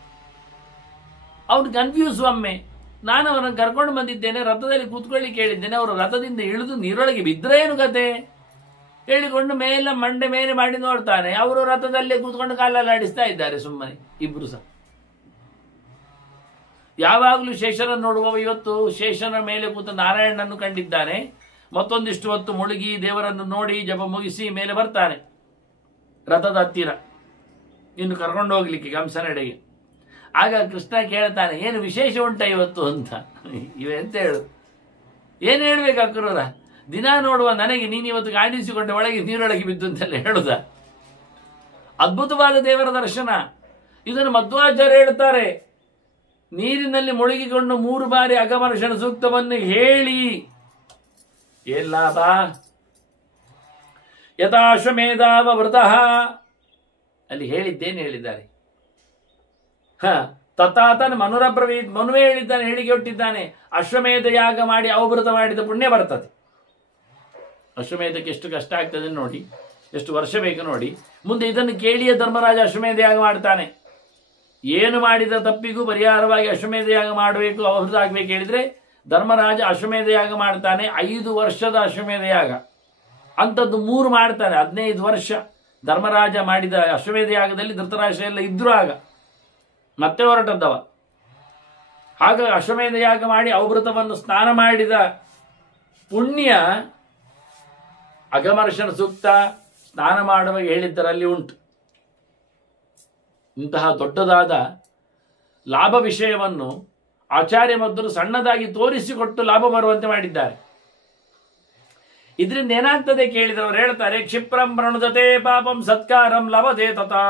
ಅವನು ಕನ್ಫ್ಯೂಸ್. ಒಮ್ಮೆ ನಾನು ಅವರನ್ನು ಕರ್ಕೊಂಡು ಬಂದಿದ್ದೇನೆ, ರಥದಲ್ಲಿ ಕೂತ್ಕೊಳ್ಳಿ ಕೇಳಿದ್ದೇನೆ, ಅವರು ರಥದಿಂದ ಇಳಿದು ನೀರೊಳಗೆ ಬಿದ್ದರೆ ಏನು ಕತೆ ಹೇಳಿಕೊಂಡು ಮೇಲೆ ಮಂಡೆ ಮೇಲೆ ಮಾಡಿ ನೋಡ್ತಾನೆ. ಅವರು ರಥದಲ್ಲೇ ಕೂತ್ಕೊಂಡು ಕಾಲಲ್ಲಿ ಆಡಿಸ್ತಾ ಇದ್ದಾರೆ ಸುಮ್ಮನೆ ಇಬ್ರು ಸಹ. ಯಾವಾಗಲೂ ಶೇಷನನ್ನು ನೋಡುವವ ಇವತ್ತು ಶೇಷನ ಮೇಲೆ ಕೂತ ನಾರಾಯಣನನ್ನು ಕಂಡಿದ್ದಾನೆ. ಮತ್ತೊಂದಿಷ್ಟು ಹೊತ್ತು ಮುಳುಗಿ ದೇವರನ್ನು ನೋಡಿ ಜಪ ಮುಗಿಸಿ ಮೇಲೆ ಬರ್ತಾನೆ ರಥದ ಹತ್ತಿರ, ಇನ್ನು ಕರ್ಕೊಂಡು ಹೋಗ್ಲಿಕ್ಕೆ ಕಂಸನೆಡೆಗೆ. ಆಗ ಕೃಷ್ಣ ಕೇಳ್ತಾನೆ, ಏನು ವಿಶೇಷ ಉಂಟ ಇವತ್ತು ಅಂತ. ಇವೆಂತ ಹೇಳು, ಏನು ಹೇಳ್ಬೇಕು ಅಕ್ರೂರ? ದಿನ ನೋಡುವ ನನಗೆ ನೀನು ಇವತ್ತು ಕಾಣಿಸಿಕೊಂಡೆ ಒಳಗೆ ನೀರೊಳಗೆ ಬಿದ್ದು ಅಂತೆಲ್ಲ ಹೇಳುದ? ಅದ್ಭುತವಾದ ದೇವರ ದರ್ಶನ. ಇದನ್ನು ಮಧ್ವಾಚಾರ್ಯ ಹೇಳ್ತಾರೆ, ನೀರಿನಲ್ಲಿ ಮುಳುಗಿಕೊಂಡು 3 ಬಾರಿ ಅಗಮರ್ಷಣ ಸೂಕ್ತವನ್ನು ಹೇಳಿ ಏನ್ ಲಾಭ? ಯಥಾಶ್ವಮೇಧಾವ ವೃತಃ ಅಲ್ಲಿ ಹೇಳಿದ್ದೇನು ಹೇಳಿದ್ದಾರೆ. ತಥಾತನ ಮನುರಬ್ರವೀತ್, ಮನುವೇ ಹೇಳಿದ್ದಾನೆ, ಹೇಳಿಕೆ ಹುಟ್ಟಿದ್ದಾನೆ, ಅಶ್ವಮೇಧ ಯಾಗ ಮಾಡಿ ಅವಭೃತ ಮಾಡಿದ ಪುಣ್ಯ ಬರ್ತದೆ. ಅಶ್ವಮೇಧಕ್ಕೆ ಎಷ್ಟು ಕಷ್ಟ ಆಗ್ತದೆ ನೋಡಿ, ಎಷ್ಟು ವರ್ಷ ಬೇಕು ನೋಡಿ. ಮುಂದೆ ಇದನ್ನು ಕೇಳಿಯೇ ಧರ್ಮರಾಜ ಅಶ್ವಮೇಧ ಯಾಗ ಮಾಡ್ತಾನೆ. ಏನು ಮಾಡಿದ ತಪ್ಪಿಗೂ ಪರಿಹಾರವಾಗಿ ಅಶ್ವಮೇಧ ಯಾಗ ಮಾಡಬೇಕು, ಅವಭೃತ ಆಗ್ಬೇಕು ಹೇಳಿದ್ರೆ ಧರ್ಮರಾಜ ಅಶ್ವಮೇಧ ಯಾಗ ಮಾಡ್ತಾನೆ. 5 ವರ್ಷದ ಅಶ್ವಮೇಧ ಯಾಗ ಅಂಥದ್ದು 3 ಮಾಡ್ತಾನೆ. 15 ವರ್ಷ ಧರ್ಮರಾಜ ಮಾಡಿದ ಅಶ್ವಮೇಧ ಯಾಗದಲ್ಲಿ ಧೃತರಾಷ್ಟ್ರ ಎಲ್ಲ ಇದ್ರು. ಆಗ ಮತ್ತೆ ಹೊರಟದ್ದವ. ಆಗ ಅಶ್ವಮೇಧ ಯಾಗ ಮಾಡಿ ಅವಭೃತವನ್ನು ಸ್ನಾನ ಮಾಡಿದ ಪುಣ್ಯ ಅಗಮರ್ಷಣ ಸೂಕ್ತ ಸ್ನಾನ ಮಾಡುವಾಗ ಹೇಳಿದ್ದರಲ್ಲಿ ಉಂಟು. ಇಂತಹ ದೊಡ್ಡದಾದ ಲಾಭ ವಿಷಯವನ್ನು ಆಚಾರ್ಯ ಮಧ್ವರು ಸಣ್ಣದಾಗಿ ತೋರಿಸಿಕೊಟ್ಟು ಲಾಭ ಬರುವಂತೆ ಮಾಡಿದ್ದಾರೆ. ಇದರಿಂದ ಏನಾಗ್ತದೆ ಕೇಳಿದವರು ಹೇಳ್ತಾರೆ, ಕ್ಷಿಪ್ರಂ ಪ್ರಣುದತೆ ಪಾಪಂ ಸತ್ಕಾರಂ ಲಭತೆ ತಥಾ.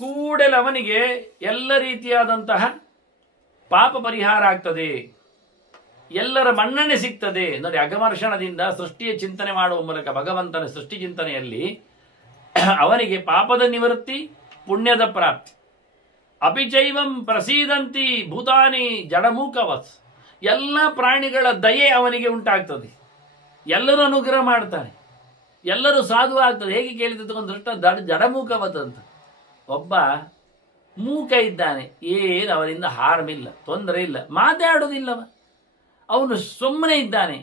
ಕೂಡಲೇ ಅವನಿಗೆ ಎಲ್ಲ ರೀತಿಯಾದಂತಹ ಪಾಪ ಪರಿಹಾರ ಆಗ್ತದೆ, ಎಲ್ಲರ ಮನ್ನಣೆ ಸಿಗ್ತದೆ. ನೋಡಿ, ಅಗಮರ್ಷಣದಿಂದ ಸೃಷ್ಟಿಯ ಚಿಂತನೆ ಮಾಡುವ ಮೂಲಕ ಭಗವಂತನ ಸೃಷ್ಟಿ ಚಿಂತನೆಯಲ್ಲಿ ಅವನಿಗೆ ಪಾಪದ ನಿವೃತ್ತಿ, ಪುಣ್ಯದ ಪ್ರಾಪ್ತಿ. ಅಪಿಚೈವಂ ಪ್ರಸೀದಂತಿ ಭೂತಾನಿ ಜಡಮೂಕವತ್. ಎಲ್ಲ ಪ್ರಾಣಿಗಳ ದಯೆ ಅವನಿಗೆ ಉಂಟಾಗ್ತದೆ, ಎಲ್ಲರೂ ಅನುಗ್ರಹ ಮಾಡ್ತಾನೆ, ಎಲ್ಲರೂ ಸಾಧು ಆಗ್ತದೆ. ಹೇಗೆ ಕೇಳಿದ ದೃಷ್ಟ ಜಡಮೂಕವತ್ ಅಂತ. ಒಬ್ಬ ಮೂಕ ಇದ್ದಾನೆ, ಏನು ಅವರಿಂದ ಹಾರ್ಮ್ ಇಲ್ಲ, ತೊಂದರೆ ಇಲ್ಲ, ಮಾತಾಡುವುದಿಲ್ಲವ, ಅವನು ಸುಮ್ಮನೆ ಇದ್ದಾನೆ.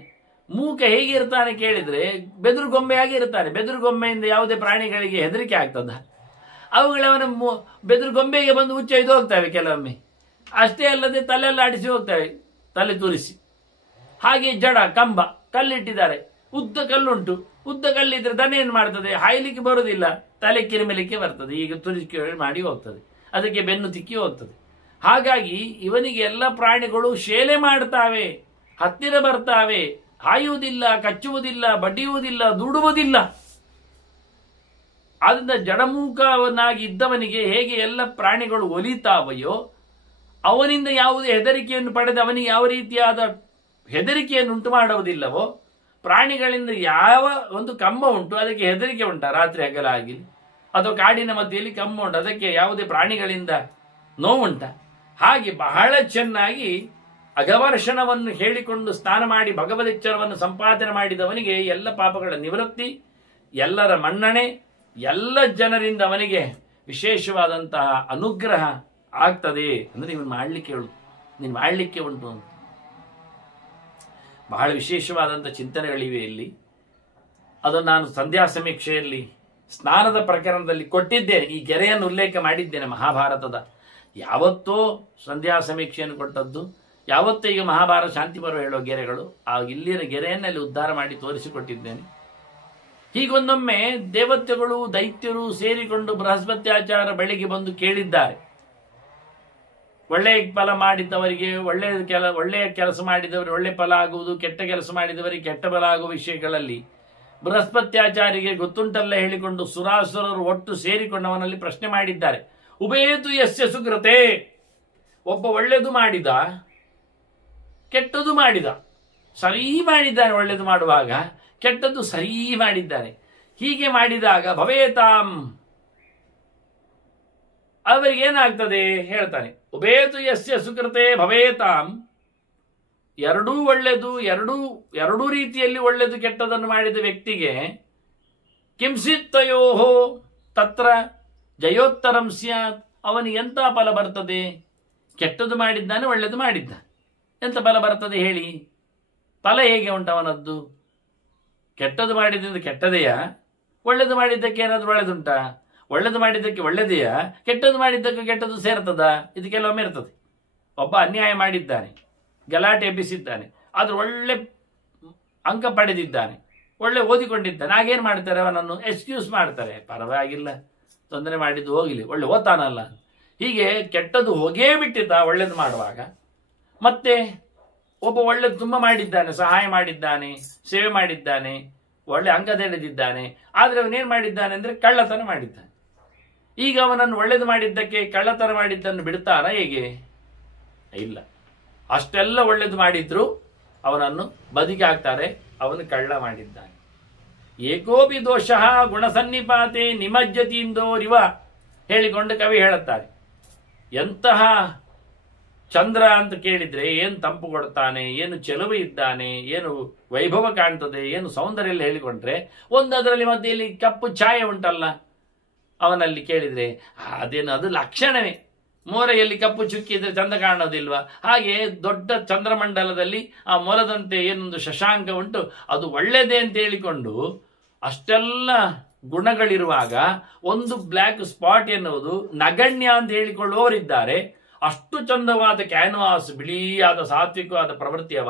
ಮೂಕ ಹೇಗಿರ್ತಾನೆ ಕೇಳಿದ್ರೆ ಬೆದುರುಗೊಂಬೆಯಾಗಿ ಇರ್ತಾನೆ. ಬೆದುರುಗೊಂಬೆಯಿಂದ ಯಾವುದೇ ಪ್ರಾಣಿಗಳಿಗೆ ಹೆದರಿಕೆ ಆಗ್ತದ? ಅವುಗಳವನ ಬೆದುರುಗೊಂಬೆಗೆ ಬಂದು ಉಚ್ಚೈದು ಹೋಗ್ತವೆ ಕೆಲವೊಮ್ಮೆ. ಅಷ್ಟೇ ಅಲ್ಲದೆ ತಲೆಲ್ಲ ಆಡಿಸಿ ಹೋಗ್ತವೆ, ತಲೆ ತೂರಿಸಿ. ಹಾಗೆ ಜಡ ಕಂಬ ಕಲ್ಲಿಟ್ಟಿದ್ದಾರೆ, ಉದ್ದ ಕಲ್ಲುಂಟು. ಉದ್ದ ಕಲ್ಲಿದ್ರೆ ದನ ಏನು ಮಾಡ್ತದೆ? ಹಾಯ್ಲಿಕ್ಕೆ ಬರುವುದಿಲ್ಲ, ತಲೆ ಕಿರಿಮಲಿಕ್ಕೆ ಬರ್ತದೆ, ಈಗ ತುರಿಕೆ ಮಾಡಿ ಹೋಗ್ತದೆ, ಅದಕ್ಕೆ ಬೆನ್ನು ತಿಕ್ಕಿ ಹೋಗ್ತದೆ. ಹಾಗಾಗಿ ಇವನಿಗೆ ಎಲ್ಲ ಪ್ರಾಣಿಗಳು ಶೇಲೆ ಮಾಡ್ತಾವೆ, ಹತ್ತಿರ ಬರ್ತಾವೆ, ಹಾಯುವುದಿಲ್ಲ, ಕಚ್ಚುವುದಿಲ್ಲ, ಬಡಿಯುವುದಿಲ್ಲ, ದುಡುವುದಿಲ್ಲ. ಆದ್ದರಿಂದ ಜಡಮೂಕವನ್ನಾಗಿ ಇದ್ದವನಿಗೆ ಹೇಗೆ ಎಲ್ಲ ಪ್ರಾಣಿಗಳು ಒಲಿತಾವೆಯೋ, ಅವನಿಂದ ಯಾವುದೇ ಹೆದರಿಕೆಯನ್ನು ಪಡೆದು ಅವನಿಗೆ ಯಾವ ರೀತಿಯಾದ ಹೆದರಿಕೆಯನ್ನು ಉಂಟು ಮಾಡುವುದಿಲ್ಲವೋ, ಪ್ರಾಣಿಗಳಿಂದ ಯಾವ ಒಂದು ಕಂಬ ಉಂಟು ಅದಕ್ಕೆ ಹೆದರಿಕೆ ಉಂಟಾ ರಾತ್ರಿ ಹಗಲಾಗಿ? ಅಥವಾ ಕಾಡಿನ ಮಧ್ಯೆಯಲ್ಲಿ ಕಂಬ ಉಂಟು ಅದಕ್ಕೆ ಯಾವುದೇ ಪ್ರಾಣಿಗಳಿಂದ ನೋವುಂಟ? ಹಾಗೆ ಬಹಳ ಚೆನ್ನಾಗಿ ಅಘವರ್ಷಣವನ್ನು ಹೇಳಿಕೊಂಡು ಸ್ನಾನ ಮಾಡಿ ಭಗವದೆಚ್ಚರವನ್ನು ಸಂಪಾದನೆ ಮಾಡಿದವನಿಗೆ ಎಲ್ಲ ಪಾಪಗಳ ನಿವೃತ್ತಿ, ಎಲ್ಲರ ಮನ್ನಣೆ, ಎಲ್ಲ ಜನರಿಂದ ಅವನಿಗೆ ವಿಶೇಷವಾದಂತಹ ಅನುಗ್ರಹ ಆಗ್ತದೆ. ಅಂದ್ರೆ ಇವನು ಮಾಡಲಿಕ್ಕೆ ಹೇಳು, ನೀನು ಮಾಡಲಿಕ್ಕೆ ಉಂಟು ಅಂತ ಬಹಳ ವಿಶೇಷವಾದಂಥ ಚಿಂತನೆಗಳಿವೆ ಇಲ್ಲಿ. ಅದನ್ನು ನಾನು ಸಂಧ್ಯಾ ಸಮೀಕ್ಷೆಯಲ್ಲಿ ಸ್ನಾನದ ಪ್ರಕರಣದಲ್ಲಿ ಕೊಟ್ಟಿದ್ದೇನೆ. ಈ ಗೆರೆಯನ್ನು ಉಲ್ಲೇಖ ಮಾಡಿದ್ದೇನೆ ಮಹಾಭಾರತದ. ಯಾವತ್ತೋ ಸಂಧ್ಯಾ ಸಮೀಕ್ಷೆಯನ್ನು ಕೊಟ್ಟದ್ದು, ಯಾವತ್ತೋ ಈಗ ಮಹಾಭಾರತ ಶಾಂತಿ ಪರ್ವ ಹೇಳೋ ಗೆರೆಗಳು, ಆ ಇಲ್ಲಿನ ಗೆರೆಯನ್ನಲ್ಲಿ ಉದ್ಧಾರ ಮಾಡಿ ತೋರಿಸಿಕೊಟ್ಟಿದ್ದೇನೆ. ಹೀಗೊಂದೊಮ್ಮೆ ದೇವತೆಗಳು ದೈತ್ಯರು ಸೇರಿಕೊಂಡು ಬೃಹಸ್ಪತ್ಯಾಚಾರ ಬೆಳಿಗ್ಗೆ ಬಂದು ಕೇಳಿದ್ದಾರೆ. ಒಳ್ಳೆಯ ಫಲ ಮಾಡಿದವರಿಗೆ ಒಳ್ಳೆಯ ಕೆಲಸ ಮಾಡಿದವರಿಗೆ ಒಳ್ಳೆ ಫಲ ಆಗುವುದು, ಕೆಟ್ಟ ಕೆಲಸ ಮಾಡಿದವರಿಗೆ ಕೆಟ್ಟ ಫಲ ಆಗುವ ವಿಷಯಗಳಲ್ಲಿ ಬೃಹಸ್ಪತ್ಯಾಚಾರಿಗೆ ಗೊತ್ತುಂಟಲ್ಲ ಹೇಳಿಕೊಂಡು ಸುರಾಸುರರು ಒಟ್ಟು ಸೇರಿಕೊಂಡು ಅವನಲ್ಲಿ ಪ್ರಶ್ನೆ ಮಾಡಿದ್ದಾರೆ. ಉಭಯತು ಯಸ್ಯ ಸುಕೃತೆ, ಒಬ್ಬ ಒಳ್ಳೆಯದು ಮಾಡಿದ, ಕೆಟ್ಟದ್ದು ಮಾಡಿದ. ಸರಿ ಮಾಡಿದ್ದಾನೆ ಒಳ್ಳೆಯದು ಮಾಡುವಾಗ, ಕೆಟ್ಟದ್ದು ಸರಿ ಮಾಡಿದ್ದಾನೆ. ಹೀಗೆ ಮಾಡಿದಾಗ ಭವೇತಾಂ, ಅವರಿಗೇನಾಗ್ತದೆ ಹೇಳ್ತಾನೆ. ಉಭಯತು ಯಸ್ಯ ಸುಕೃತೆ ಭವೇತಾಂ, ಎರಡೂ ಒಳ್ಳೆದು, ಎರಡೂ ರೀತಿಯಲ್ಲಿ ಒಳ್ಳೆದು ಕೆಟ್ಟದನ್ನು ಮಾಡಿದ ವ್ಯಕ್ತಿಗೆ ಕಿಂಸಿತ್ತಯೋಹೋ ತತ್ರ ಜಯೋತ್ತರಂ ಸ್ಯಾತ್, ಅವನಿಗೆ ಎಂಥ ಫಲ ಬರ್ತದೆ? ಕೆಟ್ಟದ್ದು ಮಾಡಿದ್ದಾನೆ, ಒಳ್ಳೆದು ಮಾಡಿದ್ದಾನೆ, ಎಂತ ಫಲ ಬರ್ತದೆ ಹೇಳಿ? ಫಲ ಹೇಗೆ ಉಂಟು ಅವನದ್ದು? ಕೆಟ್ಟದ್ದು ಮಾಡಿದ್ದರಿಂದ ಕೆಟ್ಟದೆಯಾ? ಒಳ್ಳೆದು ಮಾಡಿದ್ದಕ್ಕೆ ಏನಾದರೂ ಒಳ್ಳೆದುಂಟಾ? ಒಳ್ಳೆದು ಮಾಡಿದ್ದಕ್ಕೆ ಒಳ್ಳೆದೆಯಾ? ಕೆಟ್ಟದ್ದು ಮಾಡಿದ್ದಕ್ಕೆ ಕೆಟ್ಟದ್ದು ಸೇರ್ತದ? ಇದು ಕೆಲವೊಮ್ಮೆ ಇರ್ತದೆ. ಒಬ್ಬ ಅನ್ಯಾಯ ಮಾಡಿದ್ದಾನೆ, ಗಲಾಟೆ ಎಬ್ಬಿಸಿದ್ದಾನೆ, ಆದ್ರೂ ಒಳ್ಳೆ ಅಂಕ ಪಡೆದಿದ್ದಾನೆ, ಒಳ್ಳೆ ಓದಿಕೊಂಡಿದ್ದಾನೆ. ಆಗೇನು ಮಾಡ್ತಾರೆ? ಅವನನ್ನು ಎಕ್ಸ್ಕ್ಯೂಸ್ ಮಾಡ್ತಾರೆ. ಪರವಾಗಿಲ್ಲ, ತೊಂದರೆ ಮಾಡಿದ್ದು ಹೋಗಲಿ, ಒಳ್ಳೆ ಓದ್ತಾನಲ್ಲ. ಹೀಗೆ ಕೆಟ್ಟದ್ದು ಹೋಗೇ ಬಿಟ್ಟಿದ್ದ ಒಳ್ಳೇದು ಮಾಡುವಾಗ. ಮತ್ತೆ ಒಬ್ಬ ಒಳ್ಳೆದು ತುಂಬ ಮಾಡಿದ್ದಾನೆ, ಸಹಾಯ ಮಾಡಿದ್ದಾನೆ, ಸೇವೆ ಮಾಡಿದ್ದಾನೆ, ಒಳ್ಳೆ ಅಂಗದೆಳೆದಿದ್ದಾನೆ, ಆದರೆ ಅವನೇನು ಮಾಡಿದ್ದಾನೆ ಅಂದರೆ ಕಳ್ಳತನ ಮಾಡಿದ್ದಾನೆ. ಈಗ ಅವನನ್ನು ಒಳ್ಳೇದು ಮಾಡಿದ್ದಕ್ಕೆ ಕಳ್ಳತನ ಮಾಡಿದ್ದನ್ನು ಬಿಡ್ತಾರ ಹೇಗೆ? ಇಲ್ಲ. ಅಷ್ಟೆಲ್ಲ ಒಳ್ಳೇದು ಮಾಡಿದ್ರು ಅವನನ್ನು ಬದಿಗೆ ಹಾಕ್ತಾರೆ, ಅವನು ಕಳ್ಳ ಮಾಡಿದ್ದಾನೆ. ಏಕೋಪಿ ದೋಷ ಗುಣಸನ್ನಿಪಾತೆ ನಿಮಜ್ಜತಿಂದೋರಿವ ಹೇಳಿಕೊಂಡು ಕವಿ ಹೇಳುತ್ತಾರೆ. ಎಂತಹ ಚಂದ್ರ ಅಂತ ಕೇಳಿದ್ರೆ ಏನು ತಂಪು ಕೊಡ್ತಾನೆ, ಏನು ಚೆಲುವು ಇದ್ದಾನೆ, ಏನು ವೈಭವ ಕಾಣ್ತದೆ, ಏನು ಸೌಂದರ್ಯ ಎಲ್ಲ ಹೇಳಿಕೊಂಡ್ರೆ ಅದರಲ್ಲಿ ಮಧ್ಯೆಯಲ್ಲಿ ಕಪ್ಪು ಛಾಯೆ ಉಂಟಲ್ಲ, ಅವನಲ್ಲಿ ಕೇಳಿದ್ರೆ ಅದೇನು ಅದು ಲಕ್ಷಣವೇ. ಮೋರೆಯಲ್ಲಿ ಕಪ್ಪು ಚುಕ್ಕಿದ್ರೆ ಚಂದ ಕಾಣೋದಿಲ್ವಾ? ಹಾಗೆ ದೊಡ್ಡ ಚಂದ್ರಮಂಡಲದಲ್ಲಿ ಆ ಮೊಲದಂತೆ ಏನೊಂದು ಶಶಾಂಕ ಉಂಟು, ಅದು ಒಳ್ಳೆಯದೇ ಅಂತ ಹೇಳಿಕೊಂಡು ಅಷ್ಟೆಲ್ಲ ಗುಣಗಳಿರುವಾಗ ಒಂದು ಬ್ಲ್ಯಾಕ್ ಸ್ಪಾಟ್ ಎನ್ನುವುದು ನಗಣ್ಯ ಅಂತ ಹೇಳಿಕೊಳ್ಳುವವರಿದ್ದಾರೆ. ಅಷ್ಟು ಚಂದವಾದ ಕ್ಯಾನ್ವಾಸ್, ಬಿಳಿಯಾದ ಸಾತ್ವಿಕವಾದ ಪ್ರವೃತ್ತಿಯವ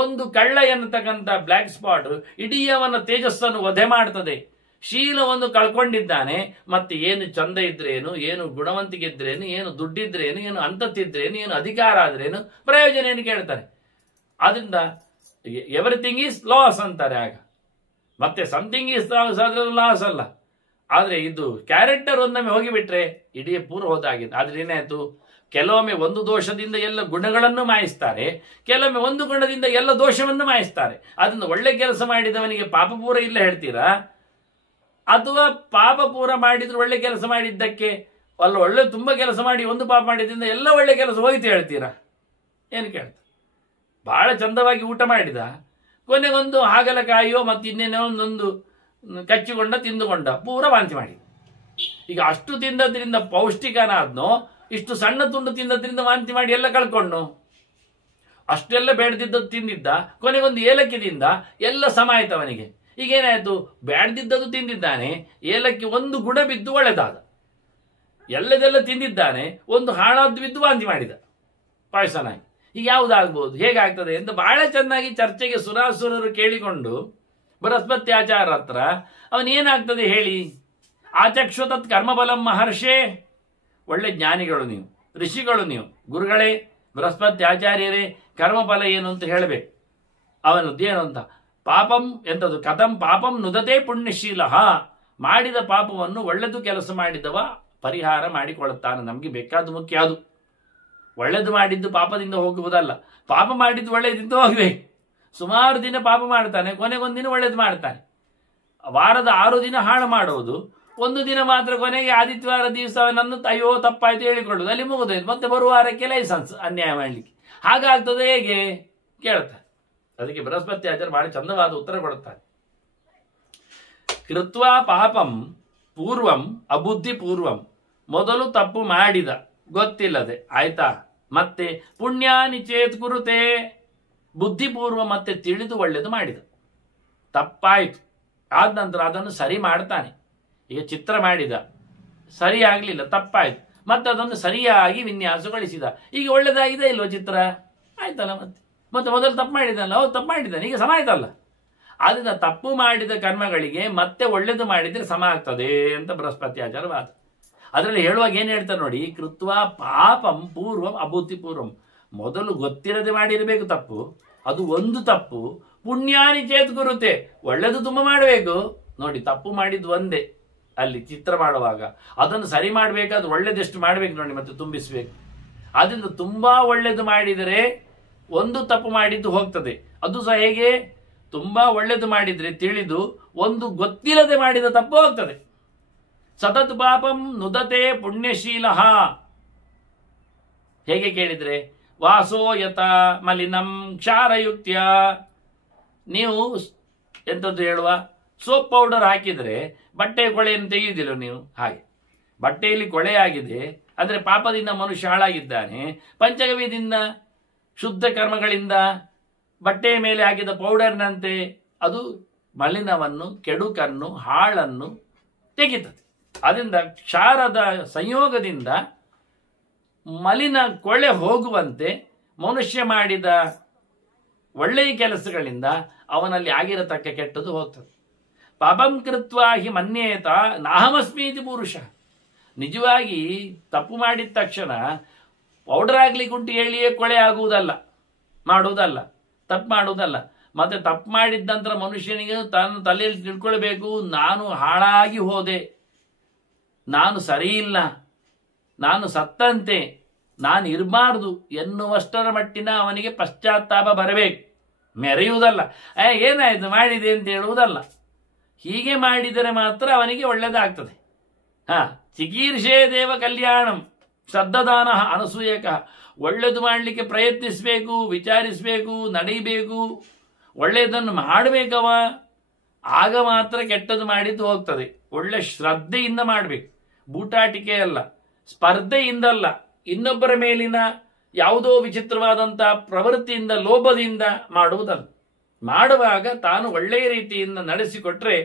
ಒಂದು ಕಳ್ಳ ಎನ್ನತಕ್ಕಂಥ ಬ್ಲ್ಯಾಕ್ ಸ್ಪಾಟ್ ಇಡೀ ಅವನ ತೇಜಸ್ಸನ್ನು ವಧೆ ಮಾಡ್ತದೆ. ಶೀಲವನ್ನು ಕಳ್ಕೊಂಡಿದ್ದಾನೆ. ಮತ್ತೆ ಏನು ಚಂದ ಇದ್ರೇನು, ಏನು ಗುಣವಂತಿಕೆ ಇದ್ರೇನು, ಏನು ದುಡ್ಡಿದ್ರೇನು, ಏನು ಅಂತತ್ತಿದ್ರೇನು, ಏನು ಅಧಿಕಾರ ಆದ್ರೇನು, ಪ್ರಯೋಜನ ಏನು ಕೇಳ್ತಾರೆ. ಆದ್ರಿಂದ ಎವ್ರಿಥಿಂಗ್ ಈಸ್ ಲಾಸ್ ಅಂತಾರೆ. ಆಗ ಮತ್ತೆ ಸಮಥಿಂಗ್ ಈಸ್ ಲಾಸ್ ಆದ್ರೆ ಲಾಸ್ ಅಲ್ಲ. ಆದ್ರೆ ಇದು ಕ್ಯಾರೆಕ್ಟರ್ ಒಂದೊಮ್ಮೆ ಹೋಗಿಬಿಟ್ರೆ ಇಡೀ ಪೂರ್ವ ಹೋದಾಗಿದೆ. ಆದ್ರೆ ಏನಾಯ್ತು, ಕೆಲವೊಮ್ಮೆ ಒಂದು ದೋಷದಿಂದ ಎಲ್ಲ ಗುಣಗಳನ್ನು ಮಾಯಿಸ್ತಾರೆ, ಕೆಲವೊಮ್ಮೆ ಒಂದು ಗುಣದಿಂದ ಎಲ್ಲ ದೋಷವನ್ನು ಮಾಯಿಸ್ತಾರೆ. ಅದರಿಂದ ಒಳ್ಳೆ ಕೆಲಸ ಮಾಡಿದವನಿಗೆ ಪಾಪ ಪೂರ ಇಲ್ಲ ಹೇಳ್ತೀರಾ? ಅಥವಾ ಪಾಪ ಪೂರ ಮಾಡಿದ್ರು ಒಳ್ಳೆ ಕೆಲಸ ಮಾಡಿದ್ದಕ್ಕೆ ಒಳ್ಳೆ ತುಂಬ ಕೆಲಸ ಮಾಡಿ ಒಂದು ಪಾಪ ಮಾಡಿದ್ರಿಂದ ಎಲ್ಲ ಒಳ್ಳೆ ಕೆಲಸ ಹೋಯ್ತು ಹೇಳ್ತೀರಾ? ಏನು ಕೇಳ್ತಾರೆ? ಬಹಳ ಚಂದವಾಗಿ ಊಟ ಮಾಡಿದ, ಕೊನೆಗೊಂದು ಹಾಗಲಕಾಯಿಯೋ ಮತ್ತು ಇನ್ನೇನೋ ಒಂದೊಂದು ಕಚ್ಚಿಕೊಂಡ ತಿಂದುಕೊಂಡ ಪೂರ ವಾಂತಿ ಮಾಡಿ. ಈಗ ಅಷ್ಟು ತಿಂದದ್ರಿಂದ ಪೌಷ್ಟಿಕನಾದ್ನೋ, ಇಷ್ಟು ಸಣ್ಣ ತುಂಡು ತಿಂದದ್ರಿಂದ ವಾಂತಿ ಮಾಡಿ ಎಲ್ಲ ಕಳ್ಕೊಂಡು, ಅಷ್ಟೆಲ್ಲ ಬೇಡದಿದ್ದದ್ದು ತಿಂದಿದ್ದ, ಕೊನೆಗೊಂದು ಏಲಕ್ಕಿ ತಿಂದ, ಎಲ್ಲ ಸಮಾಯಿತ ಅವನಿಗೆ. ಈಗೇನಾಯ್ತು, ಬೇಡದಿದ್ದದ್ದು ತಿಂದಿದ್ದಾನೆ, ಏಲಕ್ಕಿ ಒಂದು ಗುಣ ಬಿದ್ದು ಒಳ್ಳೆದಾದ, ಎಲ್ಲದೆಲ್ಲ ತಿಂದಿದ್ದಾನೆ, ಒಂದು ಹಾಳಾದ್ದು ಬಿದ್ದು ವಾಂತಿ ಮಾಡಿದ ಪಾಯ್ಸನ್ ಆಗಿ. ಈಗ ಯಾವುದಾಗ್ಬೋದು, ಹೇಗಾಗ್ತದೆ ಅಂತ ಬಹಳ ಚೆನ್ನಾಗಿ ಚರ್ಚೆಗೆ ಸುರಾಸುರರು ಕೇಳಿಕೊಂಡು ಬೃಹಸ್ಪತ್ಯಾಚಾರ ಹತ್ರ ಅವನೇನಾಗ್ತದೆ ಹೇಳಿ? ಆಚಕ್ಷುತತ್ ಕರ್ಮಬಲಂ ಮಹರ್ಷೇ, ಒಳ್ಳೆ ಜ್ಞಾನಿಗಳು ನೀವು, ಋಷಿಗಳು ನೀವು, ಗುರುಗಳೇ, ಬೃಹಸ್ಪತ್ಯಾಚಾರ್ಯರೇ, ಕರ್ಮಫಲ ಏನು ಅಂತ ಹೇಳಬೇಕು. ಅವನದ್ದೇನು ಅಂತ, ಪಾಪಂ ಎಂಥದ್ದು, ಕಥಂ ಪಾಪಂ ನುದತೆ ಪುಣ್ಯಶೀಲ, ಮಾಡಿದ ಪಾಪವನ್ನು ಒಳ್ಳೆದು ಕೆಲಸ ಮಾಡಿದವ ಪರಿಹಾರ ಮಾಡಿಕೊಳ್ಳುತ್ತಾನೆ. ನಮಗೆ ಬೇಕಾದ ಮುಖ್ಯ ಅದು. ಒಳ್ಳೆದು ಮಾಡಿದ್ದು ಪಾಪದಿಂದ ಹೋಗುವುದಲ್ಲ, ಪಾಪ ಮಾಡಿದ್ದು ಒಳ್ಳೆಯದಿಂದ ಹೋಗ್ಬೇಕು. ಸುಮಾರು ದಿನ ಪಾಪ ಮಾಡ್ತಾನೆ, ಕೊನೆಗೊಂದಿನ ಒಳ್ಳೇದು ಮಾಡ್ತಾನೆ. ವಾರದ 6 ದಿನ ಹಾಳು ಮಾಡುವುದು, ಒಂದು ದಿನ ಮಾತ್ರ ಕೊನೆಗೆ ಆದಿತ್ಯವಾರ ದಿವಸ ನನ್ನ ಅಯ್ಯೋ ತಪ್ಪಾಯ್ತು ಹೇಳಿಕೊಳ್ಳುದು, ಅಲ್ಲಿ ಮುಗಿದೋಯ್ತು. ಮತ್ತೆ ಬರುವ ವಾರಕ್ಕೆ ಲೈಸೆನ್ಸ್ ಅನ್ಯಾಯ ಮಾಡಲಿಕ್ಕೆ. ಹಾಗಾಗ್ತದೆ ಹೇಗೆ ಕೇಳ್ತಾರೆ. ಅದಕ್ಕೆ ಬೃಹಸ್ಪತಿ ಆಚಾರ್ಯ ಬಹಳ ಚಂದವಾದ ಉತ್ತರ ಕೊಡುತ್ತಾರೆ. ಕೃತ್ವಾ ಪಾಪಂ ಪೂರ್ವಂ ಅಬುದ್ಧಿ ಪೂರ್ವಂ, ಮೊದಲು ತಪ್ಪು ಮಾಡಿದ ಗೊತ್ತಿಲ್ಲದೆ, ಆಯ್ತಾ? ಮತ್ತೆ ಪುಣ್ಯಾನಿ ಚೇತ್ ಕುರುತೆ, ಬುದ್ಧಿಪೂರ್ವ ಮತ್ತೆ ತಿಳಿದು ಒಳ್ಳೆದು ಮಾಡಿದ. ತಪ್ಪಾಯಿತು, ಆದ ನಂತರ ಅದನ್ನು ಸರಿ ಮಾಡ್ತಾನೆ. ಈಗ ಚಿತ್ರ ಮಾಡಿದ, ಸರಿ ಆಗಲಿಲ್ಲ, ತಪ್ಪಾಯ್ತು, ಮತ್ತೆ ಅದನ್ನು ಸರಿಯಾಗಿ ವಿನ್ಯಾಸಗೊಳಿಸಿದ. ಈಗ ಒಳ್ಳೇದಾಗಿದೆ ಇಲ್ವ ಚಿತ್ರ? ಆಯ್ತಲ್ಲ. ಮತ್ತೆ ಮೊದಲು ತಪ್ಪು ಮಾಡಿದಲ್ಲ, ಹೌದು ತಪ್ಪು ಮಾಡಿದ್ದಾನೆ, ಈಗ ಸಮ ಆಯ್ತಲ್ಲ. ಆದ್ರಿಂದ ತಪ್ಪು ಮಾಡಿದ ಕರ್ಮಗಳಿಗೆ ಮತ್ತೆ ಒಳ್ಳೇದು ಮಾಡಿದ್ರೆ ಸಮ ಆಗ್ತದೆ ಅಂತ ಬೃಹಸ್ಪತಿ ಆಚಾರ ವಾದ. ಅದರಲ್ಲಿ ಹೇಳುವಾಗ ಏನು ಹೇಳ್ತಾರೆ ನೋಡಿ, ಕೃತ್ವ ಪಾಪಂ ಪೂರ್ವಂ ಅಬುದ್ಧಿ ಪೂರ್ವಂ, ಮೊದಲು ಗೊತ್ತಿರದೆ ಮಾಡಿರಬೇಕು ತಪ್ಪು, ಅದು ಒಂದು ತಪ್ಪು. ಪುಣ್ಯಾನಿ ಚೇತ್ ಗುರುತೆ, ಒಳ್ಳೇದು ತುಂಬ ಮಾಡಬೇಕು ನೋಡಿ. ತಪ್ಪು ಮಾಡಿದ್ದು ಒಂದೇ, ಅಲ್ಲಿ ಚಿತ್ರ ಮಾಡುವಾಗ ಅದನ್ನು ಸರಿ ಮಾಡಬೇಕಾದ್ರೆ ಒಳ್ಳೇದೆಷ್ಟು ಮಾಡಬೇಕು ನೋಡಿ, ಮತ್ತೆ ತುಂಬಿಸ್ಬೇಕು. ಅದರಿಂದ ತುಂಬಾ ಒಳ್ಳೇದು ಮಾಡಿದರೆ ಒಂದು ತಪ್ಪು ಮಾಡಿದ್ದು ಹೋಗ್ತದೆ. ಅದು ಸಹ ಹೇಗೆ? ತುಂಬಾ ಒಳ್ಳೇದು ಮಾಡಿದ್ರೆ ತಿಳಿದು ಒಂದು ಗೊತ್ತಿಲ್ಲದೆ ಮಾಡಿದ ತಪ್ಪು ಹೋಗ್ತದೆ. ಸತತ್ ಪಾಪಂ ನುದತೆ ಪುಣ್ಯಶೀಲ, ಹೇಗೆ ಕೇಳಿದ್ರೆ ವಾಸೋ ಯತ ಮಲಿನಂ ಕ್ಷಾರಯುಕ್ತ್ಯ. ನೀವು ಎಂಥದ್ದು ಹೇಳುವ, ಸೋಪ್ ಪೌಡರ್ ಹಾಕಿದ್ರೆ ಬಟ್ಟೆ ಕೊಳೆಯನ್ನು ತೆಗೆಯುವುದಿಲ್ಲ ನೀವು. ಹಾಗೆ ಬಟ್ಟೆಯಲ್ಲಿ ಕೊಳೆ ಆಗಿದೆ ಅಂದರೆ ಪಾಪದಿಂದ ಮನುಷ್ಯ ಹಾಳಾಗಿದ್ದಾನೆ. ಪಂಚಗವ್ಯದಿಂದ ಶುದ್ಧ ಕರ್ಮಗಳಿಂದ ಬಟ್ಟೆಯ ಮೇಲೆ ಹಾಕಿದ ಪೌಡರ್ನಂತೆ ಅದು ಮಲಿನವನ್ನು, ಕೆಡುಕನ್ನು, ಹಾಳನ್ನು ತೆಗೆಯುತ್ತದೆ. ಅದರಿಂದ ಕ್ಷಾರದ ಸಂಯೋಗದಿಂದ ಮಲಿನ ಕೊಳೆ ಹೋಗುವಂತೆ ಮನುಷ್ಯ ಮಾಡಿದ ಒಳ್ಳೆಯ ಕೆಲಸಗಳಿಂದ ಅವನಲ್ಲಿ ಆಗಿರತಕ್ಕ ಕೆಟ್ಟದ್ದು ಹೋಗ್ತದೆ. ಪಾಪಂ ಕೃತ್ವ ಹಿ ಮನ್ಯೇತ ನಾಹಮಸ್ಮೀತಿ ಪುರುಷ. ನಿಜವಾಗಿ ತಪ್ಪು ಮಾಡಿದ ತಕ್ಷಣ ಪೌಡರ್ ಆಗ್ಲಿಕ್ಕೆ ಉಂಟು ಹೇಳಿಯೇ ಕೊಳೆ ಆಗುವುದಲ್ಲ, ಮಾಡುವುದಲ್ಲ, ತಪ್ಪು ಮಾಡುವುದಲ್ಲ. ಮತ್ತೆ ತಪ್ಪು ಮಾಡಿದ ನಂತರ ಮನುಷ್ಯನಿಗೆ ತಾನು ತಲೆಯಲ್ಲಿ ತಿಳ್ಕೊಳ್ಬೇಕು, ನಾನು ಹಾಳಾಗಿ ಹೋದೆ, ನಾನು ಸರಿ ಇಲ್ಲ, ನಾನು ಸತ್ತಂತೆ, ನಾನು ಇರಬಾರ್ದು ಎನ್ನುವಷ್ಟರ ಮಟ್ಟಿನ ಅವನಿಗೆ ಪಶ್ಚಾತ್ತಾಪ ಬರಬೇಕು. ಮೆರೆಯುವುದಲ್ಲ, ಏನಾಯ್ತು ಮಾಡಿದೆ ಅಂತ ಹೇಳುವುದಲ್ಲ. ಹೀಗೆ ಮಾಡಿದರೆ ಮಾತ್ರ ಅವನಿಗೆ ಒಳ್ಳೆಯದಾಗ್ತದೆ. ಚಿಕೀರ್ಷೇ ದೇವ ಕಲ್ಯಾಣಂ ಶ್ರದ್ಧಾದಾನ ಅನಸೂಯಕ. ಒಳ್ಳೆಯದು ಮಾಡಲಿಕ್ಕೆ ಪ್ರಯತ್ನಿಸಬೇಕು, ವಿಚಾರಿಸಬೇಕು, ನಡೀಬೇಕು, ಒಳ್ಳೆಯದನ್ನು ಮಾಡಬೇಕವ. ಆಗ ಮಾತ್ರ ಕೆಟ್ಟದ್ದು ಮಾಡಿದ್ದು ಹೋಗ್ತದೆ. ಒಳ್ಳೆ ಶ್ರದ್ಧೆಯಿಂದ ಮಾಡಬೇಕು, ಬೂಟಾಟಿಕೆ ಅಲ್ಲ, ಸ್ಪರ್ಧೆಯಿಂದಲ್ಲ, ಇನ್ನೊಬ್ಬರ ಮೇಲಿನ ಯಾವುದೋ ವಿಚಿತ್ರವಾದಂಥ ಪ್ರವೃತ್ತಿಯಿಂದ, ಲೋಭದಿಂದ ಮಾಡುವುದಲ್ಲ. ಮಾಡುವಾಗ ತಾನು ಒಳ್ಳೆಯ ರೀತಿಯಿಂದ ನಡೆಸಿಕೊಟ್ರೆ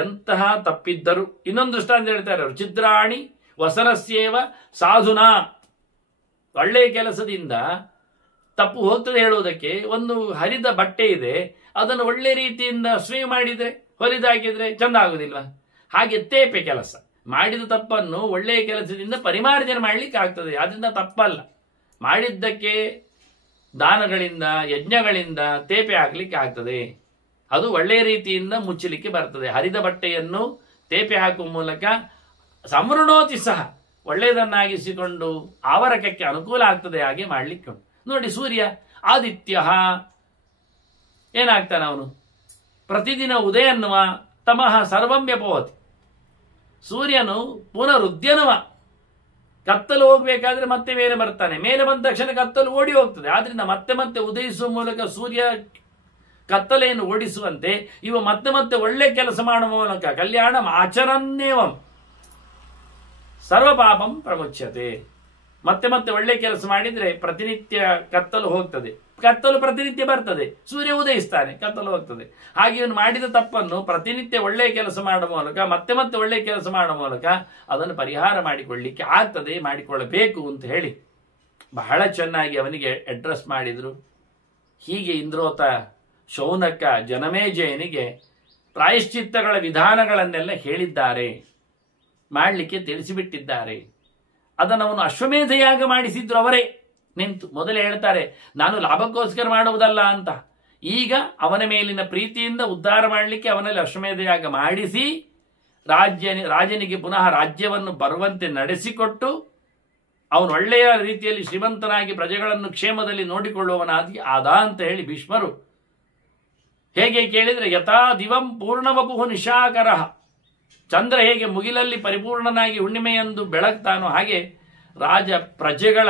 ಎಂತಹ ತಪ್ಪಿದ್ದರು. ಇನ್ನೊಂದು ದೃಷ್ಟಾಂತ ಹೇಳ್ತಾರೆ ಅವರು, ಛಿದ್ರಾಣಿ ವಸನಸ್ಯೇವ ಸಾಧುನಾ. ಒಳ್ಳೆಯ ಕೆಲಸದಿಂದ ತಪ್ಪು ಹೋಗ್ತದೆ ಹೇಳುವುದಕ್ಕೆ, ಒಂದು ಹರಿದ ಬಟ್ಟೆ ಇದೆ, ಅದನ್ನು ಒಳ್ಳೆ ರೀತಿಯಿಂದ ಸ್ವೇವ್ ಮಾಡಿದ್ರೆ, ಹೊಲಿದಾಕಿದ್ರೆ ಚಂದ ಆಗುದಿಲ್ವಾ? ಹಾಗೆ ತೇಪೆ ಕೆಲಸ ಮಾಡಿದ ತಪ್ಪನ್ನು ಒಳ್ಳೆಯ ಕೆಲಸದಿಂದ ಪರಿಮಾರ್ಜನೆ ಮಾಡಲಿಕ್ಕೆ ಆಗ್ತದೆ. ಅದರಿಂದ ತಪ್ಪಲ್ಲ. ಮಾಡಿದ್ದಕ್ಕೆ ದಾನಗಳಿಂದ, ಯಜ್ಞಗಳಿಂದ ತೇಪೆ ಹಾಕಲಿಕ್ಕೆ ಆಗ್ತದೆ. ಅದು ಒಳ್ಳೆಯ ರೀತಿಯಿಂದ ಮುಚ್ಚಲಿಕ್ಕೆ ಬರ್ತದೆ. ಹರಿದ ಬಟ್ಟೆಯನ್ನು ತೇಪೆ ಹಾಕುವ ಮೂಲಕ ಸಂವೃಣೋತಿ ಸಹ ಒಳ್ಳೆಯದನ್ನಾಗಿಸಿಕೊಂಡು ಆವರಕಕ್ಕೆ ಅನುಕೂಲ ಆಗ್ತದೆ. ಹಾಗೆ ಮಾಡಲಿಕ್ಕೆ ನೋಡಿ, ಸೂರ್ಯ ಆದಿತ್ಯ ಏನಾಗ್ತಾನೆ ಅವನು? ಪ್ರತಿದಿನ ಉದಯನ್ನುವ ತಮಃ ಸರ್ವಂ ವ್ಯಪವತಿ. ಸೂರ್ಯನು ಪುನರುದ್ಯನವ. ಕತ್ತಲು ಹೋಗ್ಬೇಕಾದ್ರೆ ಮತ್ತೆ ಮೇಲೆ ಬರ್ತಾನೆ, ಮೇಲೆ ಬಂದ ತಕ್ಷಣ ಕತ್ತಲು ಓಡಿ ಹೋಗ್ತದೆ. ಆದ್ರಿಂದ ಮತ್ತೆ ಮತ್ತೆ ಉದಯಿಸುವ ಮೂಲಕ ಸೂರ್ಯ ಕತ್ತಲೆಯನ್ನು ಓಡಿಸುವಂತೆ ಇವ ಮತ್ತೆ ಮತ್ತೆ ಒಳ್ಳೆ ಕೆಲಸ ಮಾಡುವ ಮೂಲಕ ಕಲ್ಯಾಣ ಆಚರನ್ನೇವಂ ಸರ್ವ ಪಾಪಂ ಪ್ರಮುಚ್ಯತೆ. ಮತ್ತೆ ಮತ್ತೆ ಒಳ್ಳೆ ಕೆಲಸ ಮಾಡಿದ್ರೆ ಪ್ರತಿನಿತ್ಯ ಕತ್ತಲು ಹೋಗ್ತದೆ. ಕತ್ತಲು ಪ್ರತಿನಿತ್ಯ ಬರ್ತದೆ, ಸೂರ್ಯ ಉದಯಿಸ್ತಾನೆ, ಕತ್ತಲು ಹೋಗ್ತದೆ. ಹಾಗೆ ಇವನು ಮಾಡಿದ ತಪ್ಪನ್ನು ಪ್ರತಿನಿತ್ಯ ಒಳ್ಳೆಯ ಕೆಲಸ ಮಾಡುವ ಮೂಲಕ, ಮತ್ತೆ ಮತ್ತೆ ಒಳ್ಳೆಯ ಕೆಲಸ ಮಾಡುವ ಮೂಲಕ ಅದನ್ನು ಪರಿಹಾರ ಮಾಡಿಕೊಳ್ಳಿಕ್ಕೆ ಆಗ್ತದೆ, ಮಾಡಿಕೊಳ್ಳಬೇಕು ಅಂತ ಹೇಳಿ ಬಹಳ ಚೆನ್ನಾಗಿ ಅವನಿಗೆ ಅಡ್ರೆಸ್ ಮಾಡಿದರು. ಹೀಗೆ ಇಂದ್ರೋತ, ಶೌನಕ, ಜನಮೇಜಯನಿಗೆ ಪ್ರಾಯಶ್ಚಿತ್ತಗಳ ವಿಧಾನಗಳನ್ನೆಲ್ಲ ಹೇಳಿದ್ದಾರೆ, ಮಾಡಲಿಕ್ಕೆ ತಿಳಿಸಿಬಿಟ್ಟಿದ್ದಾರೆ. ಅದನ್ನು ಅವನು ಅಶ್ವಮೇಧಯಾಗ ಮಾಡಿಸಿದ್ರು ಅವರೇ ನಿಂತು. ಮೊದಲೇ ಹೇಳ್ತಾರೆ, ನಾನು ಲಾಭಕ್ಕೋಸ್ಕರ ಮಾಡುವುದಲ್ಲ ಅಂತ. ಈಗ ಅವನ ಮೇಲಿನ ಪ್ರೀತಿಯಿಂದ ಉದ್ಧಾರ ಮಾಡಲಿಕ್ಕೆ ಅವನಲ್ಲಿ ಅಶ್ವಮೇಧಯಾಗ ಮಾಡಿಸಿ ರಾಜನಿಗೆ ಪುನಃ ರಾಜ್ಯವನ್ನು ಬರುವಂತೆ ನಡೆಸಿಕೊಟ್ಟು ಅವನು ಒಳ್ಳೆಯ ರೀತಿಯಲ್ಲಿ ಶ್ರೀಮಂತನಾಗಿ ಪ್ರಜೆಗಳನ್ನು ಕ್ಷೇಮದಲ್ಲಿ ನೋಡಿಕೊಳ್ಳುವವನಾಗಿ ಆದ ಅಂತ ಹೇಳಿ ಭೀಷ್ಮರು ಹೇಗೆ ಕೇಳಿದರೆ ಯಥಾ ದಿವಂ ಪೂರ್ಣವಪುಹು ನಿಶಾಕರ, ಚಂದ್ರ ಹೇಗೆ ಮುಗಿಲಲ್ಲಿ ಪರಿಪೂರ್ಣನಾಗಿ ಹುಣ್ಣಿಮೆಯಂದು ಬೆಳಗ್ತಾನೋ ಹಾಗೆ ರಾಜ ಪ್ರಜೆಗಳ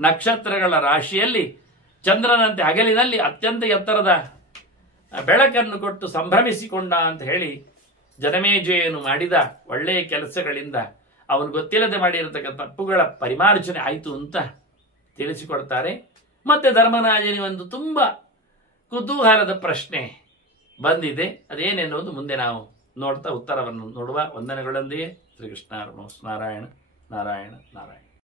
ನಕ್ಷತ್ರಗಳ ರಾಶಿಯಲ್ಲಿ ಚಂದ್ರನಂತೆ ಹಗಲಿನಲ್ಲಿ ಅತ್ಯಂತ ಎತ್ತರದ ಬೆಳಕನ್ನು ಕೊಟ್ಟು ಸಂಭ್ರಮಿಸಿಕೊಂಡ ಅಂತ ಹೇಳಿ ಜನಮೇಜಯನು ಮಾಡಿದ ಒಳ್ಳೆಯ ಕೆಲಸಗಳಿಂದ ಅವನು ಗೊತ್ತಿಲ್ಲದೆ ಮಾಡಿರತಕ್ಕಂಥ ತಪ್ಪುಗಳ ಪರಿಮಾರ್ಜನೆ ಆಯಿತು ಅಂತ ತಿಳಿಸಿಕೊಡ್ತಾರೆ. ಮತ್ತೆ ಧರ್ಮರಾಜನಿಗೆ ಒಂದು ತುಂಬ ಕುತೂಹಲದ ಪ್ರಶ್ನೆ ಬಂದಿದೆ. ಅದೇನೆನ್ನುವುದು ಮುಂದೆ ನಾವು ನೋಡ್ತಾ ಉತ್ತರವನ್ನು ನೋಡುವ. ವಂದನೆಗಳೊಂದಿಗೆ ಶ್ರೀಕೃಷ್ಣ ನಾರಾಯಣ ನಾರಾಯಣ ನಾರಾಯಣ.